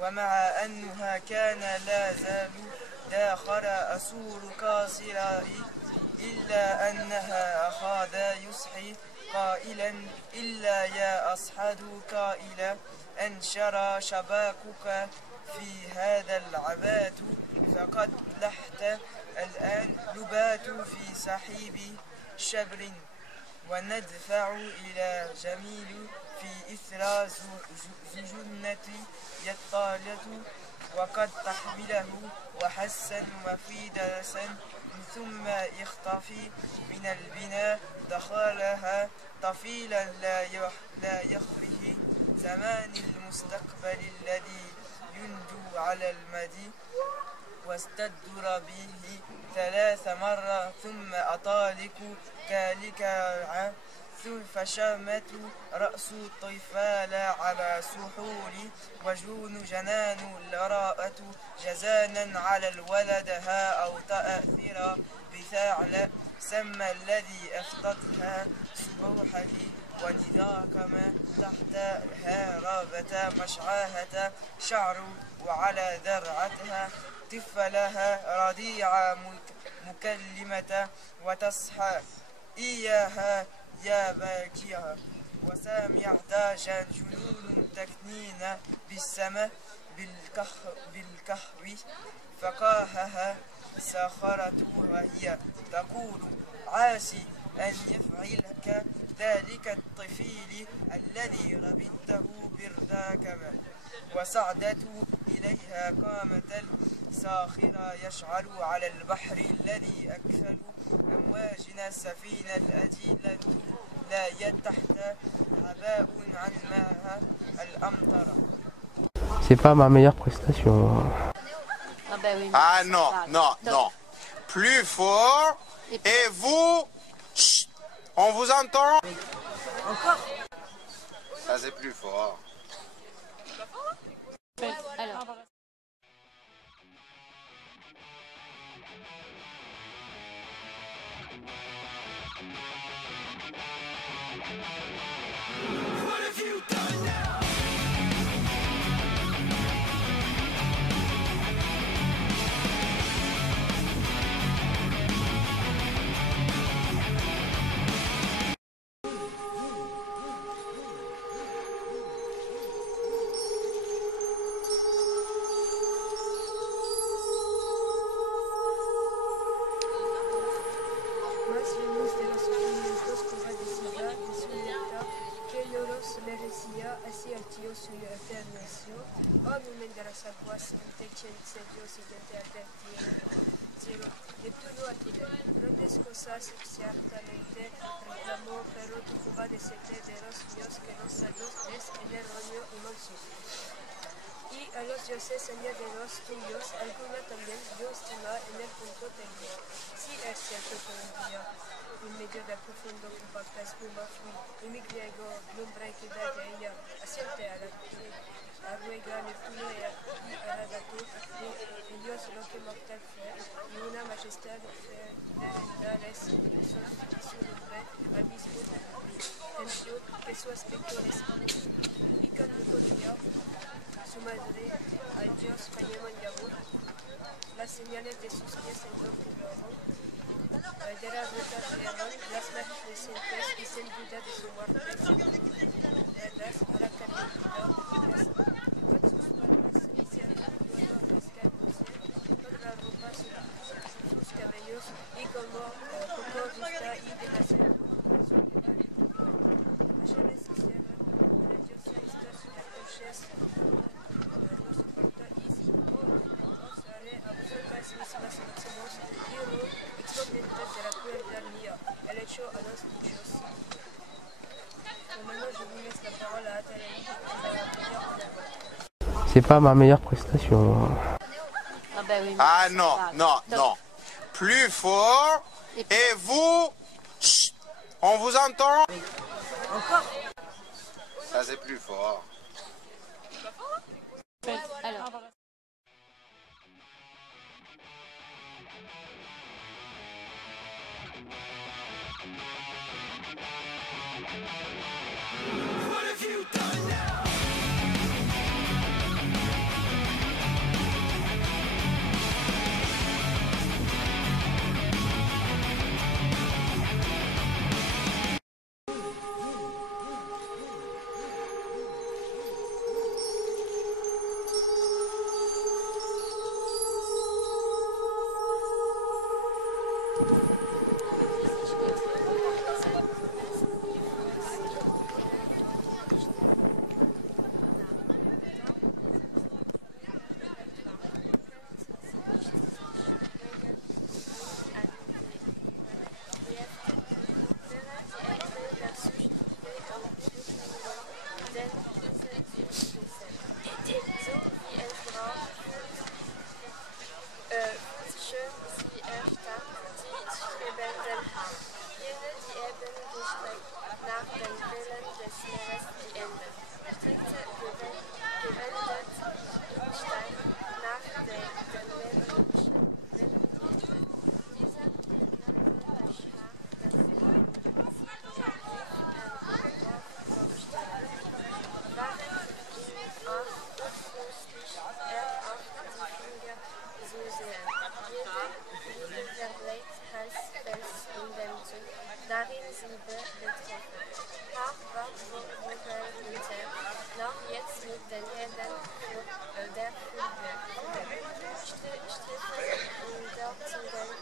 ومع أنها كان لا زال داخل أسور كاسراء إلا أنها أخاذ يصحي قائلا إلا يا أصحاب قائلا أنشر شباكك في هذا العبات فقد لحت الآن لبات في سحيب شبر وندفع إلى جميل في إثر زجنة يطالة وقد تحمله وحسن وفي درسا ثم يختفي من البناء دخلها طفيلا لا يخره زمان المستقبل الذي ينجو على المدي واستدر به 3 مرات ثم أطالق كالكاع فشمت رأس الطفال على سحور وجون جنان الراءة جزانا على الولد ها أو تأثير بثعل سمى الذي أفتتها سبوحتي ونداك ما تحتها رابة مشعاهة شعر وعلى ذرعتها طفلها رضيعة مكلمة وتصحى إياها يا باكيها وسامعت جنون تكنين بالسماء بالكهو فقاهها ساخرة وهي تقول عاسي أن يفعلك ذلك الطفيل الذي ربته برداكما وسعدت إليها قامة الساخرة يشعل على البحر الذي أكثر أمواجنا السفينة الأجيلة لا يتحت عباء عن ماها الأمطر. C'est pas ma meilleure prestation. Ah bah oui. Ah non, non, non. Plus fort. Et vous, chut, on vous entend? Encore? Ça c'est plus fort. Alors. What have you done now? Más venus de los sufrimientos compadecida de su lealtad, que lloros le decía así al tío suyo eterneció, oh numen de las aguas, ante quien se dio siguiente advertir, cielo, de todo a ti, grandes cosas ciertamente reclamó, pero tu compadecete de los míos que los sanos es en erróneo y manso. Y a los dioses añadidos tuyos, alguna también yo estima en el punto técnico. Si es cierto que un día, en medio del profundo compacta espuma fui, y mi griego lumbre equidad de ella, asiente a la ruega Neptuno y a la dato, y Dios lo que mortal fue, y una majestad federales de su nombre, al mismo tempio que su aspecto es y cuando podría su madre, al Dios Pañeman Yahoo, las señales de sus pies en lo primero, de la ruta de Aaron, las magnificentes y sin duda de su muerte, verdas a la carmelita, con sus palmas hicieron todo rescatarse, con la ropa sus cabellos y como poco vista y demasiado, su ayer hicieron la diosa esta supercoches, mismas máximos y exponentes de la crueldad mía, el hecho a los dichos. Maintenant, je vous laisse la parole à Athalie pour la première fois. C'est pas ma meilleure prestation. Ah bah oui. Ah non, non, non. Plus fort. Et vous, chut, on vous entend? Encore? Ça c'est plus fort. Alors. What have you done now? denn jeden der Strefen in der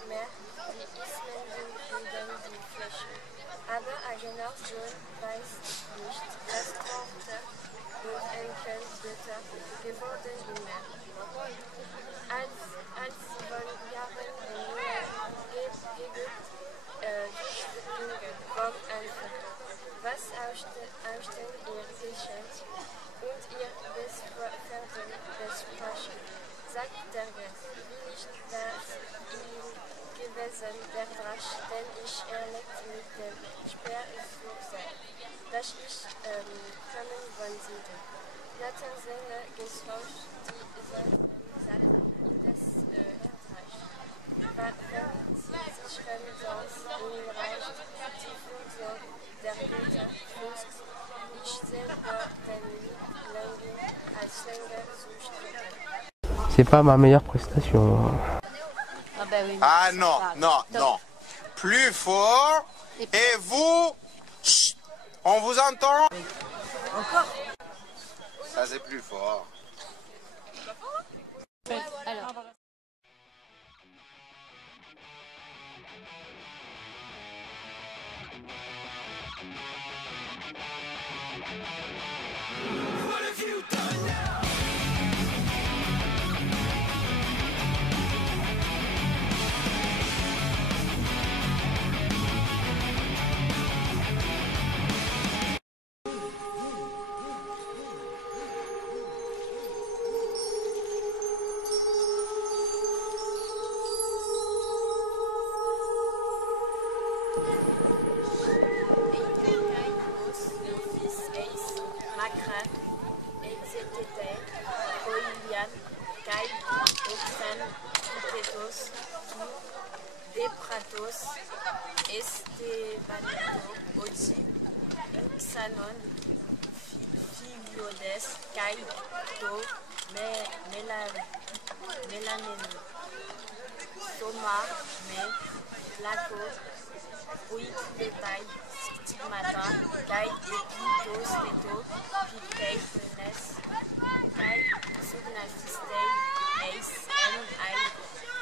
mehr die Ismen in die Fläche. Aber Agenor Sohn weiß nicht, dass Tochter und Enkel Götter geworden immer. Als sie von Jahren vom Anfang, was ausstellen ihr Geschenk und ihr Beförderung besprechen, sagt der Geist, will ich das gewesen der Drasch, denn ich erlegt mit dem Speer so sein, dass ich kommen von Sieden. Lassen seine Geschmaus die selben Sachen in das Erdreich. Wenn sie sich sonst in Reich die Funktion der Götter fließt, ich selber den Längen als Länge zustimmen. C'est pas ma meilleure prestation. Ah ben oui. Ah non, non, non. Plus fort. Et vous, chut, on vous entend? Encore? Ça c'est plus fort. Alors. What have you done now? Estebanito, Oti, Xanon, Filiodes, Kai, To, Melanen, Soma, Me, Laco, Puit, Betai, Stigmata, Kai, Epi, To, Steto, Pitei, Fenes, Kai, Sugnafistei, Eis, N.I.,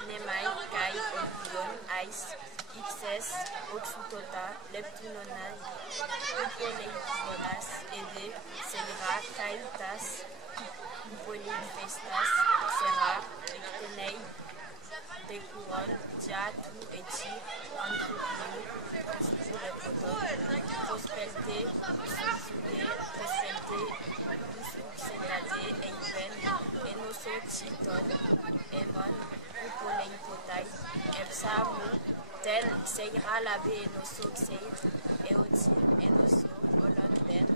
Nemai, Kai, Oblion, Ice, XS, Otsutota, Leptunonai, Upoleiponas, Ede, Selra, Kaitas, Upoleifestas, Sera, Rectenei, Decuron, Diatu, Eti, Anthropino, Purepoton, Prospelte, Suzude, Prospelte, Senade, Eipen, Enoso, Titon, Emon, Upoleipotai, Epsamu, Tel, Seira, Labe, Enoso, Xeid, Eotin, Enoso, Olonden,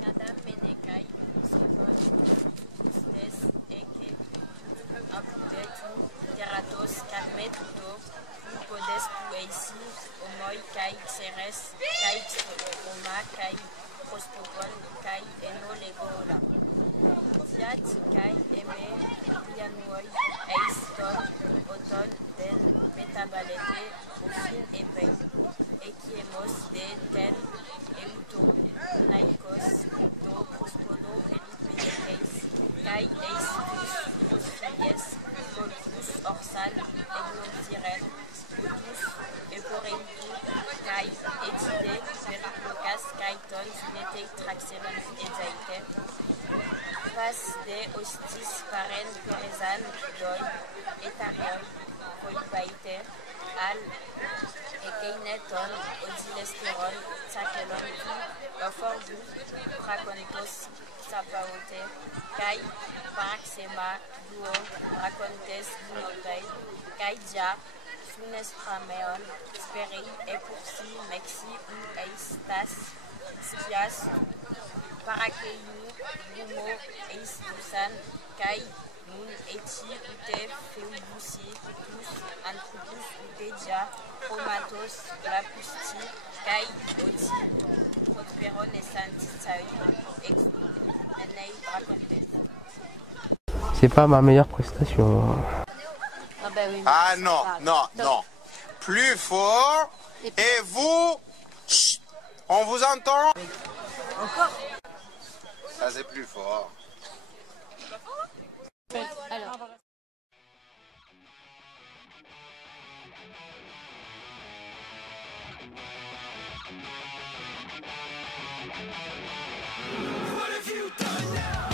Kadam, Menekai, Sokol, Stes, Eke, Apudetu, Teratos, Kalmetuto, Upodes, Pueisi, Omoi, Kai, Xeres, Kai, Oma, Kai, Prospopon, Kai, Eno, Legola. Diat, Kai, Eme, Pianuoi, Eiston, Oton, Den, Metabalete, Ofin, Epei, Ekiemos, De, Ten, Euto, Naikos, To, Prospono, Relipedekeis, Kai, Eistus, Prosfilies, Voltus, Orsan, Egnotiren, Otus, Eporeitu, Kai, Etide, Periclocas, Kaiton, Sunete, Traxeron, Ezaike, Pas de Hostis, Paren, Perezan, Doi, Etarion, Polypaite, Al, Ekeineton, Odilesteron, Sakelon, Bafordu, Bracontos, Sapaote, Kai, Paraxema, Duo, Bracontes, Dunotei, Kaidia, Sunesprameon, Speri, Epursi, Mexi, U, Eistas, Stias, Parakeiu, Gumo, Eisdusan, Kai, Nun, Eti, Ute, Feubusi, Kutus, Antrupus, Utedia, Chromatos, Lapusti, Kai, Oti, Prosperon et Santisaï, Exu, Enei, Bracontes. C'est pas ma meilleure prestation. Ah ben oui. Ah non, non, non. Plus fort. Et vous, chut, on vous entend? Encore? Ça c'est plus fort. Alors. What have you done now?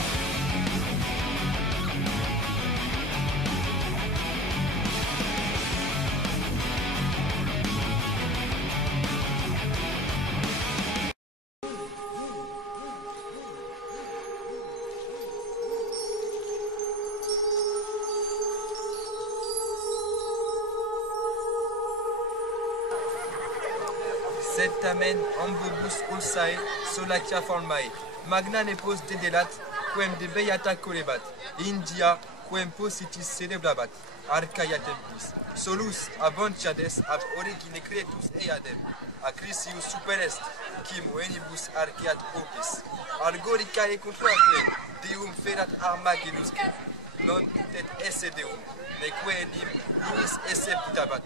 Sed tamen ambobus ulsae solacia formae, magna nepos dedelat, quem de beata colebat, India quem positis celeblabat, arcaia templis, solus abonciades ab origine cretus eadem, acrisius super est, quim venibus arceat opis, algoricae contraque, deum ferat armagenusque, non putet esse deum, neque enim luis esse putabat,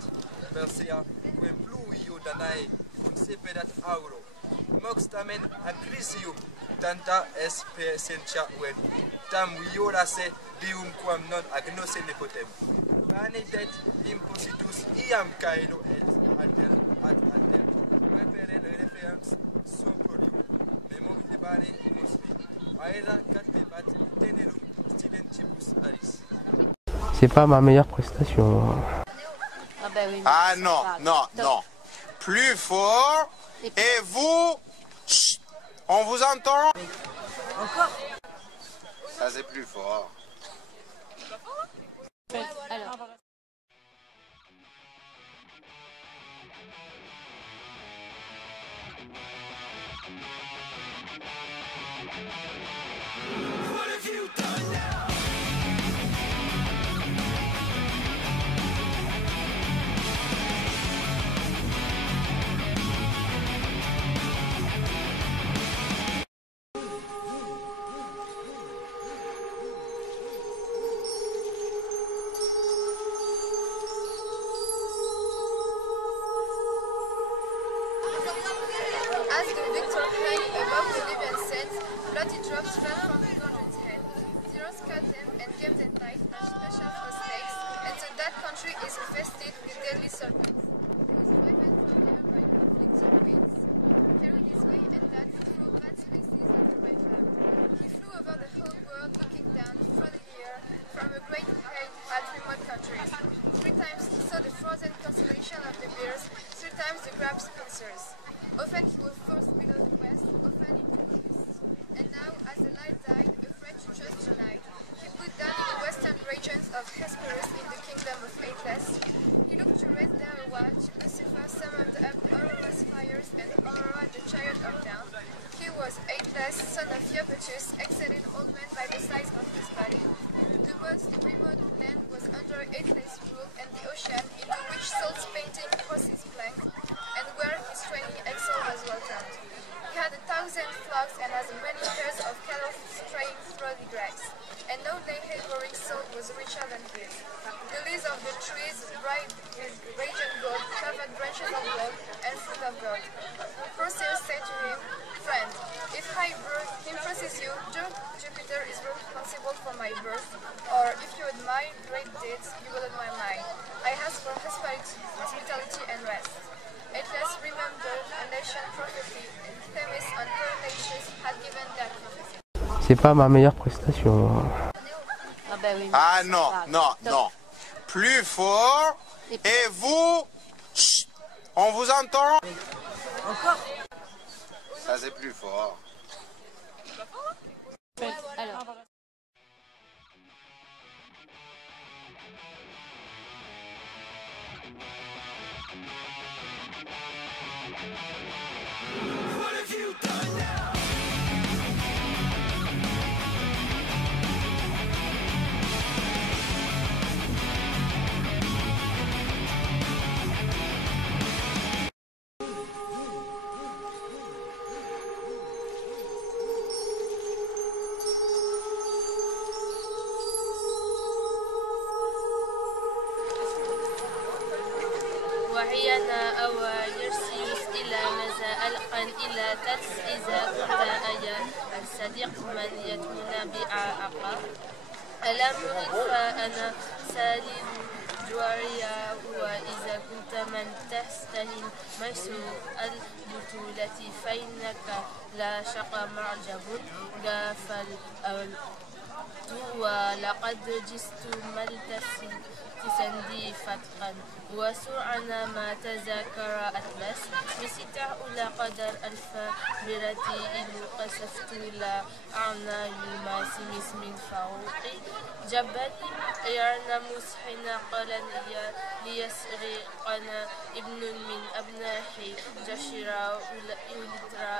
persea quem pluio danae, seperat auro, mox tamen acrisium, tanta es per essentia vel, tam violase deum quam non agnose nepotem. Vanitet impositus iam caelo et alter ad alter, reperel referens soprodium, nemo videbare mosli, aera catebat tenerum studentibus aris. C'est pas ma meilleure prestation. Ah bah oui. Ah non, non, non. Plus fort. Et vous, chut, on vous entend? Encore? Ça c'est plus fort. Alors. What have you done now? As the victor hung above the Libyan sands, bloody drops fell from the conjure's head. Zeros cut them and gave them knife and special for snakes, and so that country is infested with deadly serpents. He was driven from there by conflicting winds, carried this way and that through bad spaces after by cloud. He flew over the whole world, looking down through the air from a great height at remote countries. 3 times he saw the frozen constellation of the bears, 3 times the crab's pincers. Often he was forced below the west, often into the east. And now, as the light died, afraid to trust the night, he put down in the western regions of Hesperus in the kingdom of Atlas. He looked to rest there a watch. Lucifer summoned up Aurora's fires and Aurora the chariot of dawn. He was Atlas, son of Iapetus, excellent old man by the size of his body. The most remote land was under Atlas' rule, and the ocean, into which Sol's painting crosses planked, and where his training excelled was welcomed. He had 1,000 flocks and as many pairs of cattle straying through the grass, and no day-laboring soul was richer than his. The leaves of the trees, bright with radiant gold, covered branches of gold and fruit of gold. Perseus said to him, "Friend, if high birth impresses you, Jupiter is responsible for my birth, or if you admire great deeds, you will admire mine. I ask for hospitality and rest." Atlas remembered a nation prophecy, and Themis and Prometheus had given that prophecy. C'est pas ma meilleure prestation. Ah bah oui. Ah non, non, non. Plus fort. Et vous, chut, on vous entend? Encore? Ça c'est plus fort. Alors. What have you done now? وعينا أو يرسيوس إلى مزا ألقا إلى تلس إذا كنت صديق من يتمنى بأعقى الأمر فأنا سالم جواريا وإذا كنت من تستهين ميسور البطولة فإنك لا شك معجب قافل ولقد جست ملتسي تسندي فتقا وسرعنا ما تذاكر أتلس بستة أولى قدر ألف برتي إذ قصفت لا أعنى يلماس من فوقي جبل يرنمس حين قال ليسرقنا ابن من أبنائه جشرا يلترى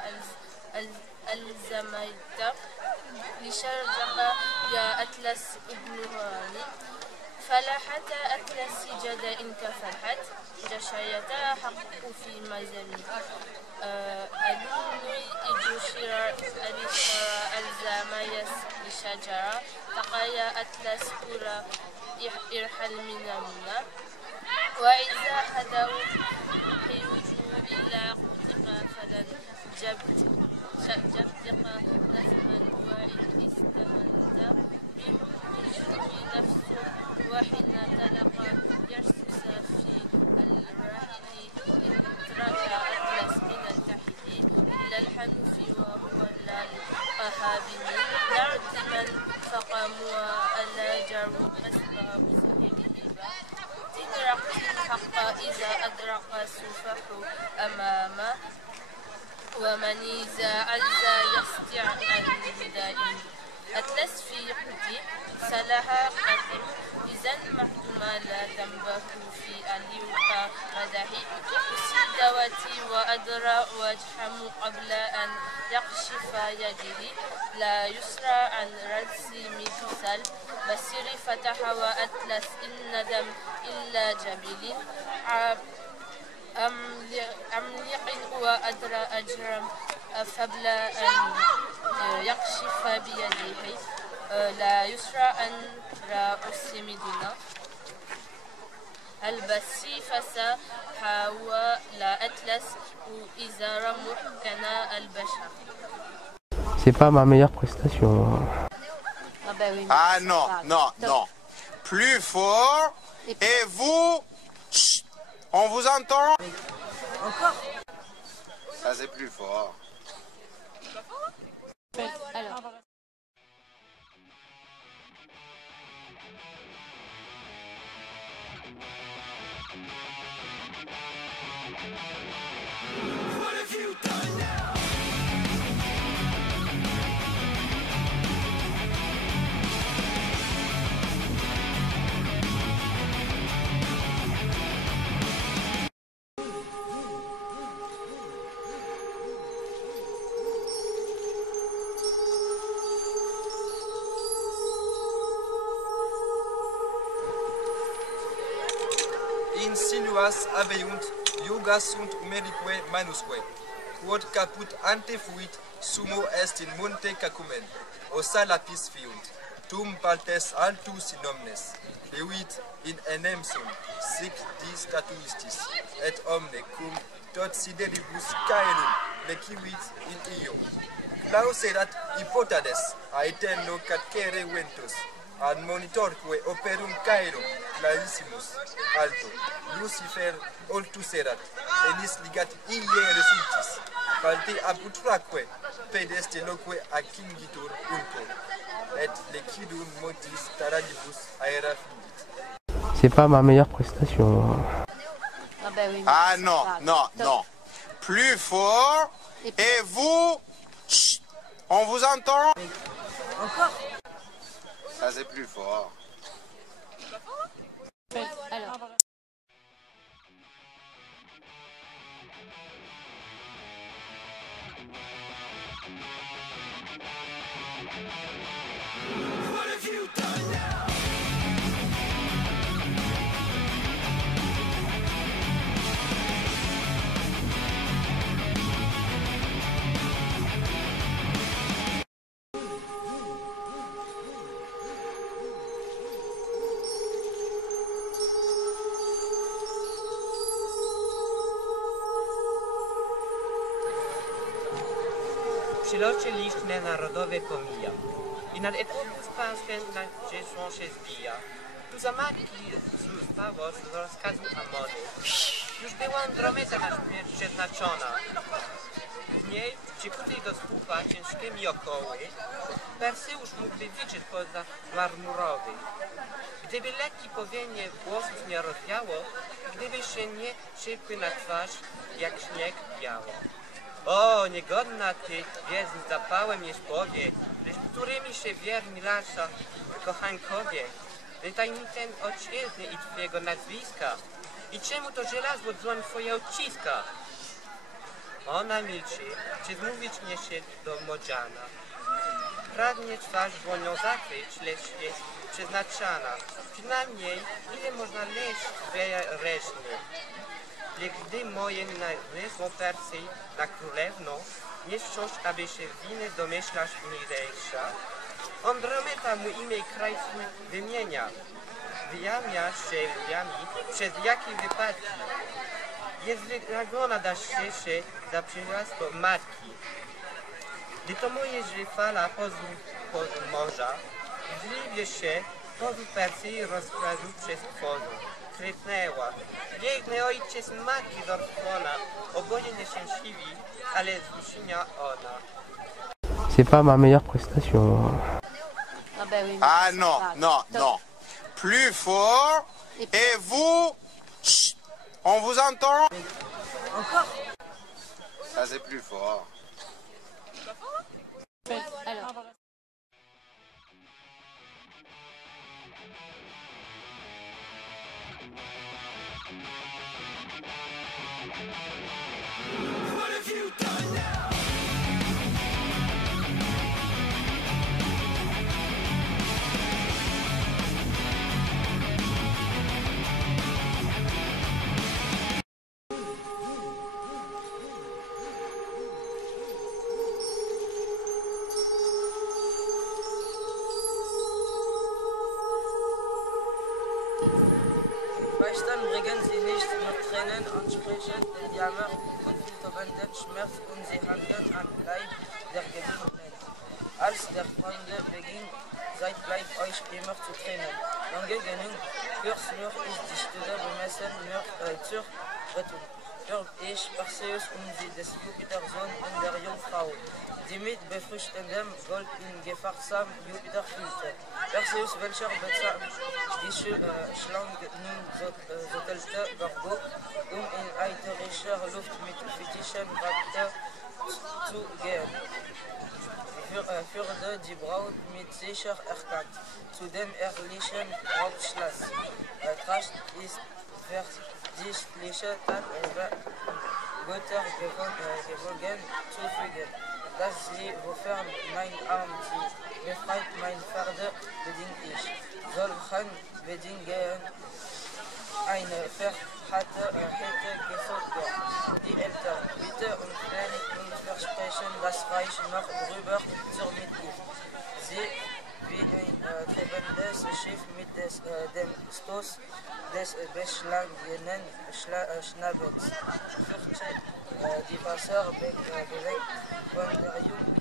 الزميت لشرجك يا أتلس ابن هاني فلاحت أتلس جد إن كفلحت جشيتا حق في مزمي ألوني إجوشر أليسر الزميس لشجرة تقايا أتلس كرة إرحل من المنى وإذا هدوا حيوجوا إلا قتق فلن جبتق لثما وإن استمنت بحب نفسه وحين تلقى يرسس في الراحل إن ترك أتلس من التحت إلا الحنف وهو للأهابين نرد من فقاموا ألا جروا أسباب صاحبه تدرك الحق إذا أدرك السفح أمامه ومن إذا ألزى يستطيع الدائم أتلس في قدي سلها قدم إذا مهدما لا تنبه في أليوك مدهي أسي دواتي وأدرى وجحم قبل أن يقشف يدي لا يسرى عن رأسي مثل بصيري فتح وأتلس إن ندم إلا جبل أملق وأدرى أجرم قبل أن يقشف بيده لا يسرى أن رأس مدنا البسي فسا حاوى لا أتلس وإذا محكنا البشر. C'est pas ma meilleure prestation. Ah bah oui. Ah non, non, non. Plus fort. Et vous, chut, on vous entend? Encore? Ça c'est plus fort. Alors. What have you done now? Insinuas aveunt, iugas sunt merique manusque, quod caput ante fuit, sumo est in monte cacumen, ossa lapis fiunt, tum paltes altus in omnes, levit in enem sum, sic di statuistis, et omne cum tot sideribus caelum lecivit in io. Claus erat hypotades, aeterno cadcere ventus, ad monitorque operum caelum clarissimus alto, Lucifer oltus erat, enis ligat ie resultis, palte apud fraque, pedeste loque accingitur unco, et lecidum motis taradibus aera fingit. C'est pas ma meilleure prestation. Ah bah oui. Ah non, non, non. Plus fort. Et vous, chut, on vous entend? Encore? Ça c'est plus fort. Alors. What have you done now? Przyloczyliśmy narodowe pomija i nad etapem pańskim na dziecią się zbija. Tu za matki zostało z rozkazu Amony. Już była Andromeda na śmierć przeznaczona. W niej, przykutej do słupa ciężkimi okoły, Perseusz mógłby wyczyć poza marmurowy. Gdyby lekki powienie włosów nie rozwiało, gdyby się nie szybły na twarz, jak śnieg biało. O, niegodna ty, jest z zapałem jeż powie, lecz którymi się wierni lasza kochankowie, lecz tajemnicę ojczyzny i twojego nazwiska. I czemu to żelazło dłoń twoje odciska? Ona milczy, czy zmówić mnie się do Modziana. Pragnie twarz dłonią zakryć, lecz jest przeznaczana. Przynajmniej ile można leść reszny. Lecz gdy moje nazwisło Persji na królewną, nie wciąż, aby się winy domyślasz milejsza. Andromeda mu imię i kraj wymienia. Wyjawnia się lwiami, przez jakie wypadki. Jest wynagrodzona da się za przywłastwo matki. Gdy to moje fala pozór morza, zliwie się pozór Persji rozkradł przez tworzu. Krypnęła. Biegnę ojciec matki z Orfona, oboje nieszczęśliwi, ale zduszenia ona. C'est pas ma meilleure prestation. Ah ben oui. Ah non, non, non. Plus fort. Et vous, chut, on vous entend? Encore? Ça c'est plus fort. Alors. What have you done now? Beistand bringen sie nicht mit Tränen ansprechen den Jammer und filternden Schmerz und sie handeln am Leib der Gebundenen. Als der Freunde beginnt, seid bleibt euch immer zu trennen. Lange genug, fürs nur ist die Stunde bemessen, nur zur Rettung. Hört ich Perseus sie des Jupiter-Sohn und der Jungfrau, die mit befruchtendem Gold in gewaltsam Jupiter fühlte. Perseus, welcher die Schlange nun sottelte Gorgo, in eiterischer Luft mit Fittichen Raptor zu gehen. Führte die Braut mit sicher erkannt zu dem ehrlichen Hauptschloss. Tracht ist verdichtliche Tat Götter gewogen zu fügen, dass sie, wofern mein Arm sie befreit, mein Pferde bedingt ich. Solchen Bedingungen eine hätte gefolgt. Die Eltern, bitte und König und versprechen das Reich noch drüber zur Mitgift. Sie wie ein trebendes Schiff mit dem Stoß des beschlagenen Schnabels. Fürchte die Wasser bewegt von der jungen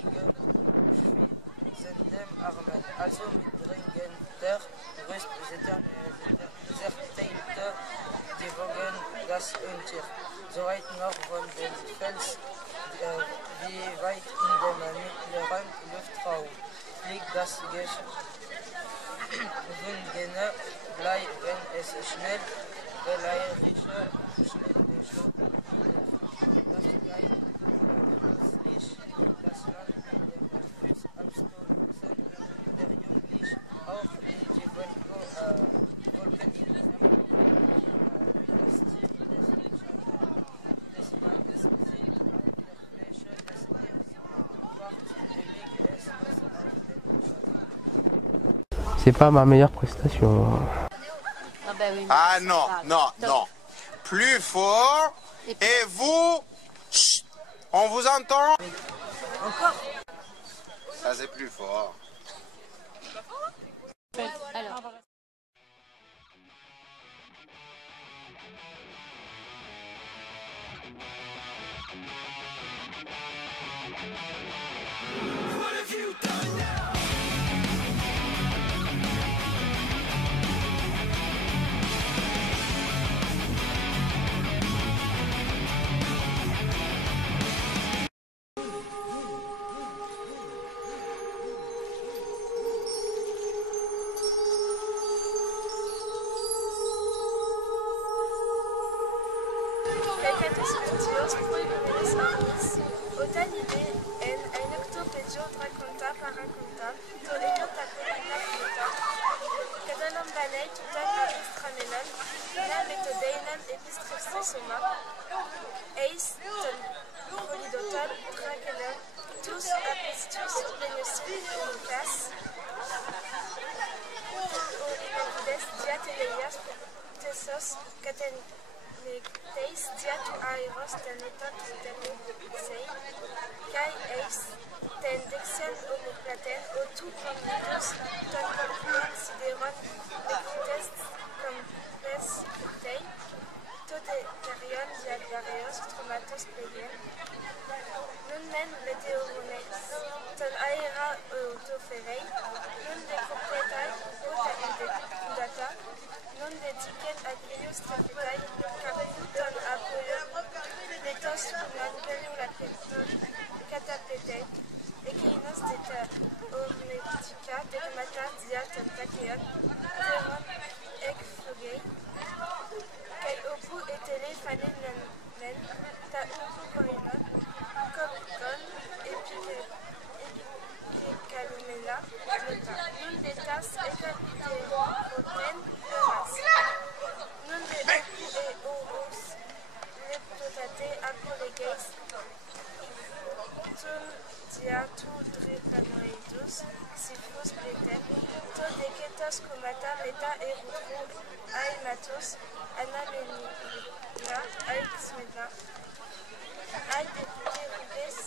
schwitzenden Armen. Also mit dringender Brust zerteilte die Wogen das Untier. So weit noch von dem Fels, wie weit in dem mittleren Luftraum fliegt das Gewundene Blei, wenn es schnell beleirische Schnellschub nieder. Das bleibt plötzlich das Land in dem Fuß abstoßen, der Junglich auch in die Wolken wie das Tier des Mannes sieht auf der Fläche des Meeres, fort bewegt es auf den Schatten. C'est pas ma meilleure prestation. Ah ben oui. Ah non, non, non. Plus fort. Et vous, chut, on vous entend? Encore? Ça c'est plus fort. Alors. en enciclopedia raconta para contar, toledo tapelina conta, catalan banei tutan apistramenan, na metodeinan epistrofsesoma, eis ton polidotan trakenan, tous apistus menuscus unicas, Olivavides diateleias tesos catenecteis diatu aeros tenetat telesei, kai eis ten dexian homoplaten otu comnidos ton compuan sideron nectes compres putei, todecarion dialvareos tromatos plegen, nun men meteorones ton aera autoferei, nun de completai data, non de ticket agrius trepetai, capitu ton apoio, letos non pelu la peton catapetei, eceinos de ta omnetica, decamata dia ton taceon, teron ec fugei, kai opu etele fanen men, ta upu corinon, copcon, epicalumela, nun de tas ecateroten, nun de opu e oros, leptotate acolegeis, ton diatu drepanoidus, xifus pleten, to deketos comata meta erutro, aematos, anamenina, aixmena, ai depute rubes,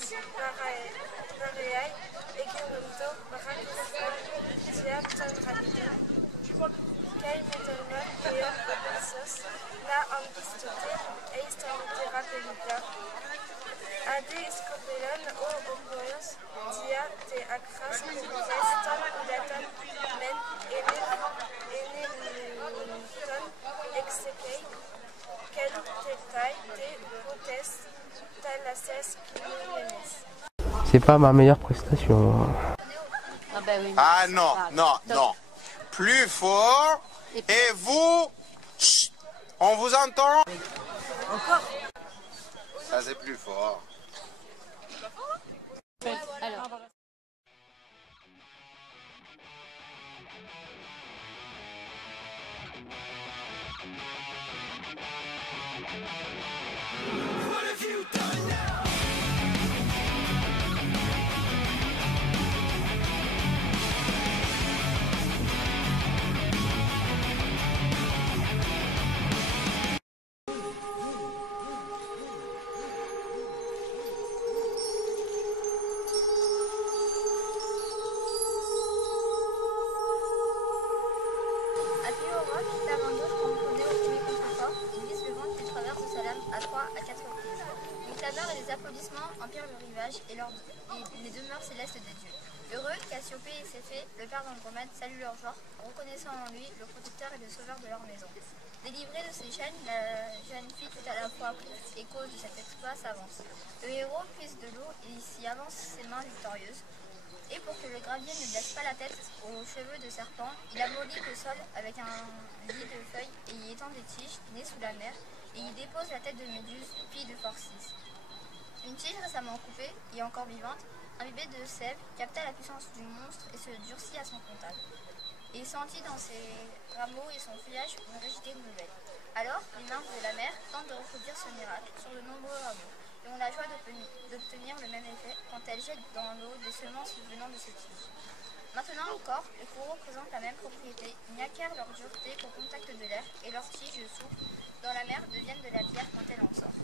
paraeai, egerunto, baracufon, diapton rapidon, kai metalmon, peor obesos, na ambistote, eiston terapelita, ade scopelon o omborios, dia te acras, veston udaton, men, enemunton, exekei, kelutetai, te protest, talases, kimumenes. C'est pas ma meilleure prestation. Ah bah oui. Ah non, non, non. Plus fort. Et vous, chut, on vous entend? Encore? Ça c'est plus fort. Alors. What have you done now? Appuyé au roc, Tarandos composé au premier contrefort, il vise le ventre et traverse sa lame à 3 à 4 reprises. Une clameur et des applaudissements empirent le rivage et les demeures célestes des dieux. Heureux, Cassiopée et ses fées, le père d'Andromède, saluent leur genre, reconnaissant en lui le protecteur et le sauveur de leur maison. Délivrée de ses chaînes, la jeune fille tout à la fois pouffe et cause de cet exploit s'avance. Le héros puise de l'eau et s'y avance ses mains victorieuses. Et pour que le gravier ne blesse pas la tête aux cheveux de serpent, il amollit le sol avec un lit de feuilles et y étend des tiges nées sous la mer et y dépose la tête de Méduse, fille de Phorcys. Une tige récemment coupée et encore vivante, imbibée de sève, capta la puissance du monstre et se durcit à son contact. Et sentit dans ses rameaux et son feuillage une rigidité nouvelle. Alors, les nymphes de la mer tentent de reproduire ce miracle sur de nombreux rameaux et ont la joie d'obtenir le même effet quand elles jettent dans l'eau des semences venant de ces tiges. Maintenant encore, les coraux présentent la même propriété, ils n'acquièrent leur dureté qu'au contact de l'air et leurs tiges souples dans la mer deviennent de la pierre quand elle en sort.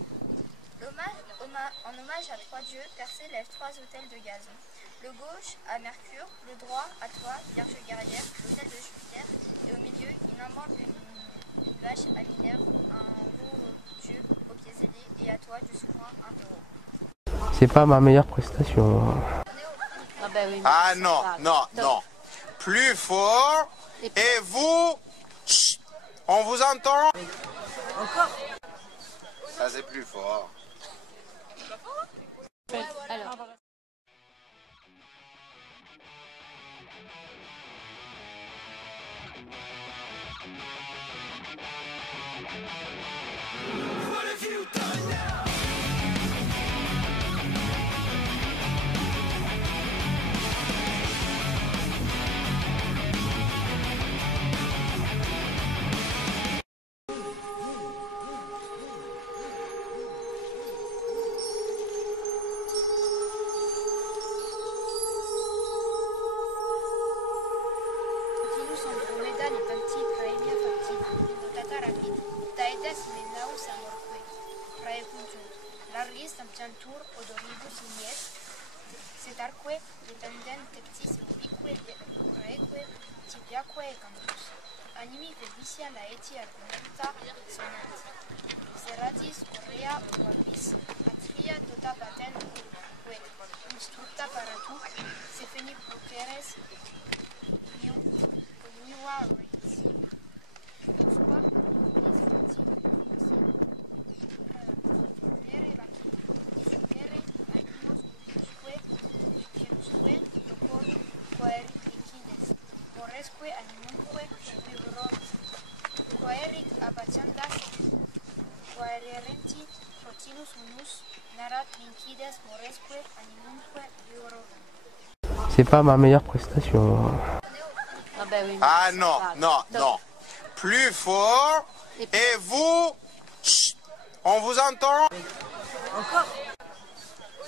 En hommage à 3 dieux, Persée lève 3 autels de gazon. Le gauche à Mercure, le droit à toi, Vierge guerrière, l'autel de Jupiter, et au milieu, il immanque une vache à Minerve, un veau dieu aux pieds ailés, et à toi, du souverain, un taureau. C'est pas ma meilleure prestation. Ah bah oui. Ah non, non, non. Plus fort. Et vous, chut, on vous entend? Encore? Ça c'est plus fort. Alors. What have you done now? Iudes menaus amorque, praecuntunt, largis ampiantur odoribus ignes, setarque dependent tectis ubique praeque tibiaque cantus. Animi felicia laeti argumenta sonant. Seratis correa orbis, atria tota patent quet, instructa paratu, se fini proceres niua reis. Usqua nere vacina, discere animos genusque locorum quaerit lincides, moresque animumque vibront, quaerit abaciandas, quaerenti protinus unus, narat lincides moresque animumque vibront. C'est pas ma meilleure prestation. Ah ben oui. Ah non, non, non. Plus fort. Et vous, chut, on vous entend? Encore?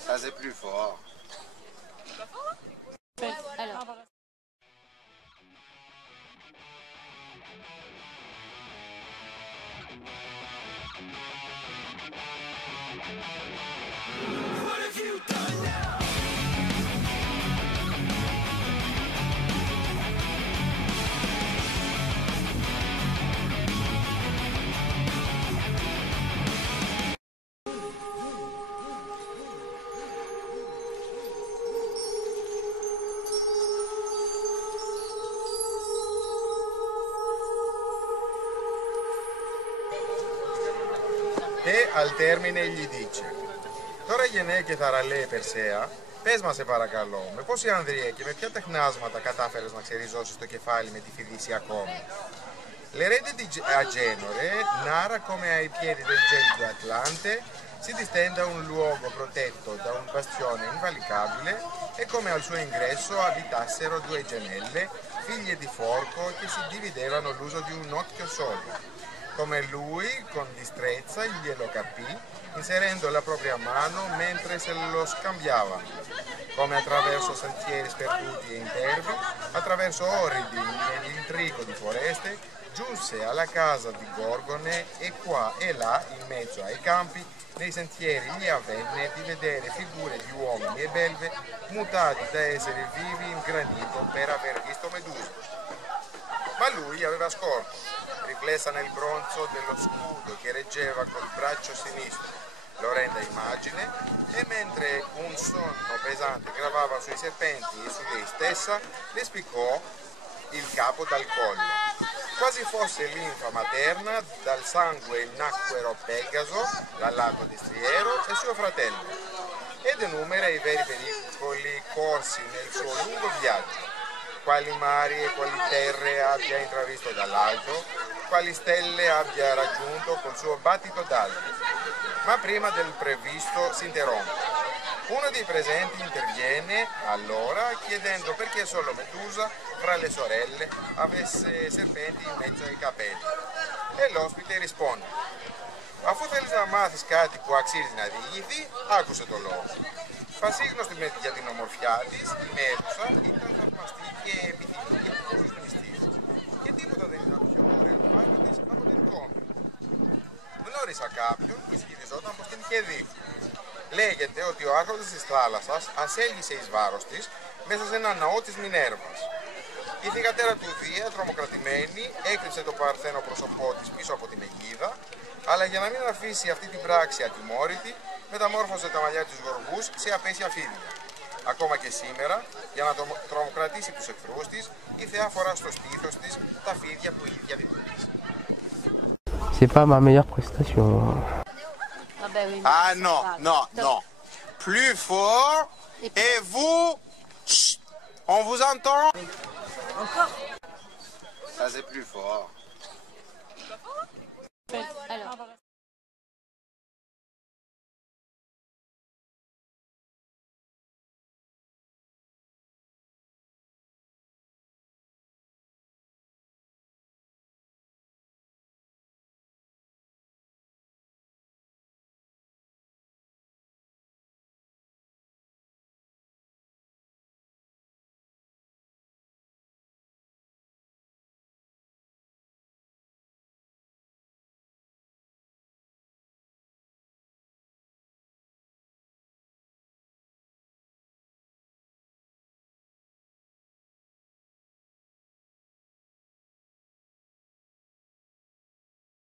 Ça c'est plus fort. Alors. What have you done now? E al termine gli dice: Τώρα γενναίκε θαραλέε Περσέα, πες μας σε παρακαλώ, με πόση ανδρεία και με ποια τεχνάσματα κατάφερες να ξεριζώσεις το κεφάλι με τη Φιδίση ακόμη? Le reti di Agenore, Nara come ai piedi del gelido Atlante, si distende a un luogo protetto da un bastione invalicabile e come al suo ingresso abitassero due gemelle, figlie di Forco, che si dividevano l'uso di un occhio solo. Come lui, con distrezza, glielo capì, inserendo la propria mano mentre se lo scambiava. Come attraverso sentieri sperduti e impervi, attraverso orridi nell'intrico di foreste, giunse alla casa di Gorgone e qua e là, in mezzo ai campi, nei sentieri gli avvenne di vedere figure di uomini e belve mutati da esseri vivi in granito per aver visto Medusa. Ma lui aveva scorto, riflessa nel bronzo dello scudo che reggeva col braccio sinistro l'orrenda immagine, e mentre un sonno pesante gravava sui serpenti e su lei stessa, le spiccò il capo dal collo. Quasi fosse linfa materna, dal sangue nacquero Pegaso, dal lato destriero, e suo fratello, ed enumera i veri pericoli corsi nel suo lungo viaggio, quali mari e quali terre abbia intravisto dall'alto, quali stelle abbia raggiunto col suo battito d'albe. Ma prima del previsto si interrompe. Uno dei presenti interviene allora chiedendo perché solo Medusa, fra le sorelle, avesse serpenti in mezzo ai capelli. E l'ospite risponde: αφού θέλεις να μάθεις κάτι που αξίζει να διηγηθεί, άκουσε το λόγο. Πασίγνωστη για την ομορφιά της, η Μέδουσα ήταν θαυμαστή και επιθυμητή από πολλούς μυστήρες. Και τίποτα δεν ήταν πιο ωραίο πάνω της από την κόμη. Γνώρισα κάποιον που ισχυριζόταν πως την είχε δει. Λέγεται ότι ο άρχοντας της θάλασσας ασέλγησε εις βάρος της μέσα σε ένα ναό της Μινέρβας. Η θυγατέρα του Δία, τρομοκρατημένη, έκρυψε το παρθένο πρόσωπό της πίσω από την αιγίδα, αλλά για να μην αφήσει αυτή την πράξη ατιμόρυτη, μεταμόρφωσε τα μαλλιά της γοργούς σε απέσια φίδια. Ακόμα και σήμερα, για να τρομοκρατήσει τους εχθρούς της, η θεά φορά στο στήθος της τα φίδια που η ίδια δημιούργησε. C'est pas ma meilleure prestation. Ah ben oui. Ah non, non, non. Plus fort. Et vous, chut, on vous entend? Encore? Ça c'est plus fort. Alors.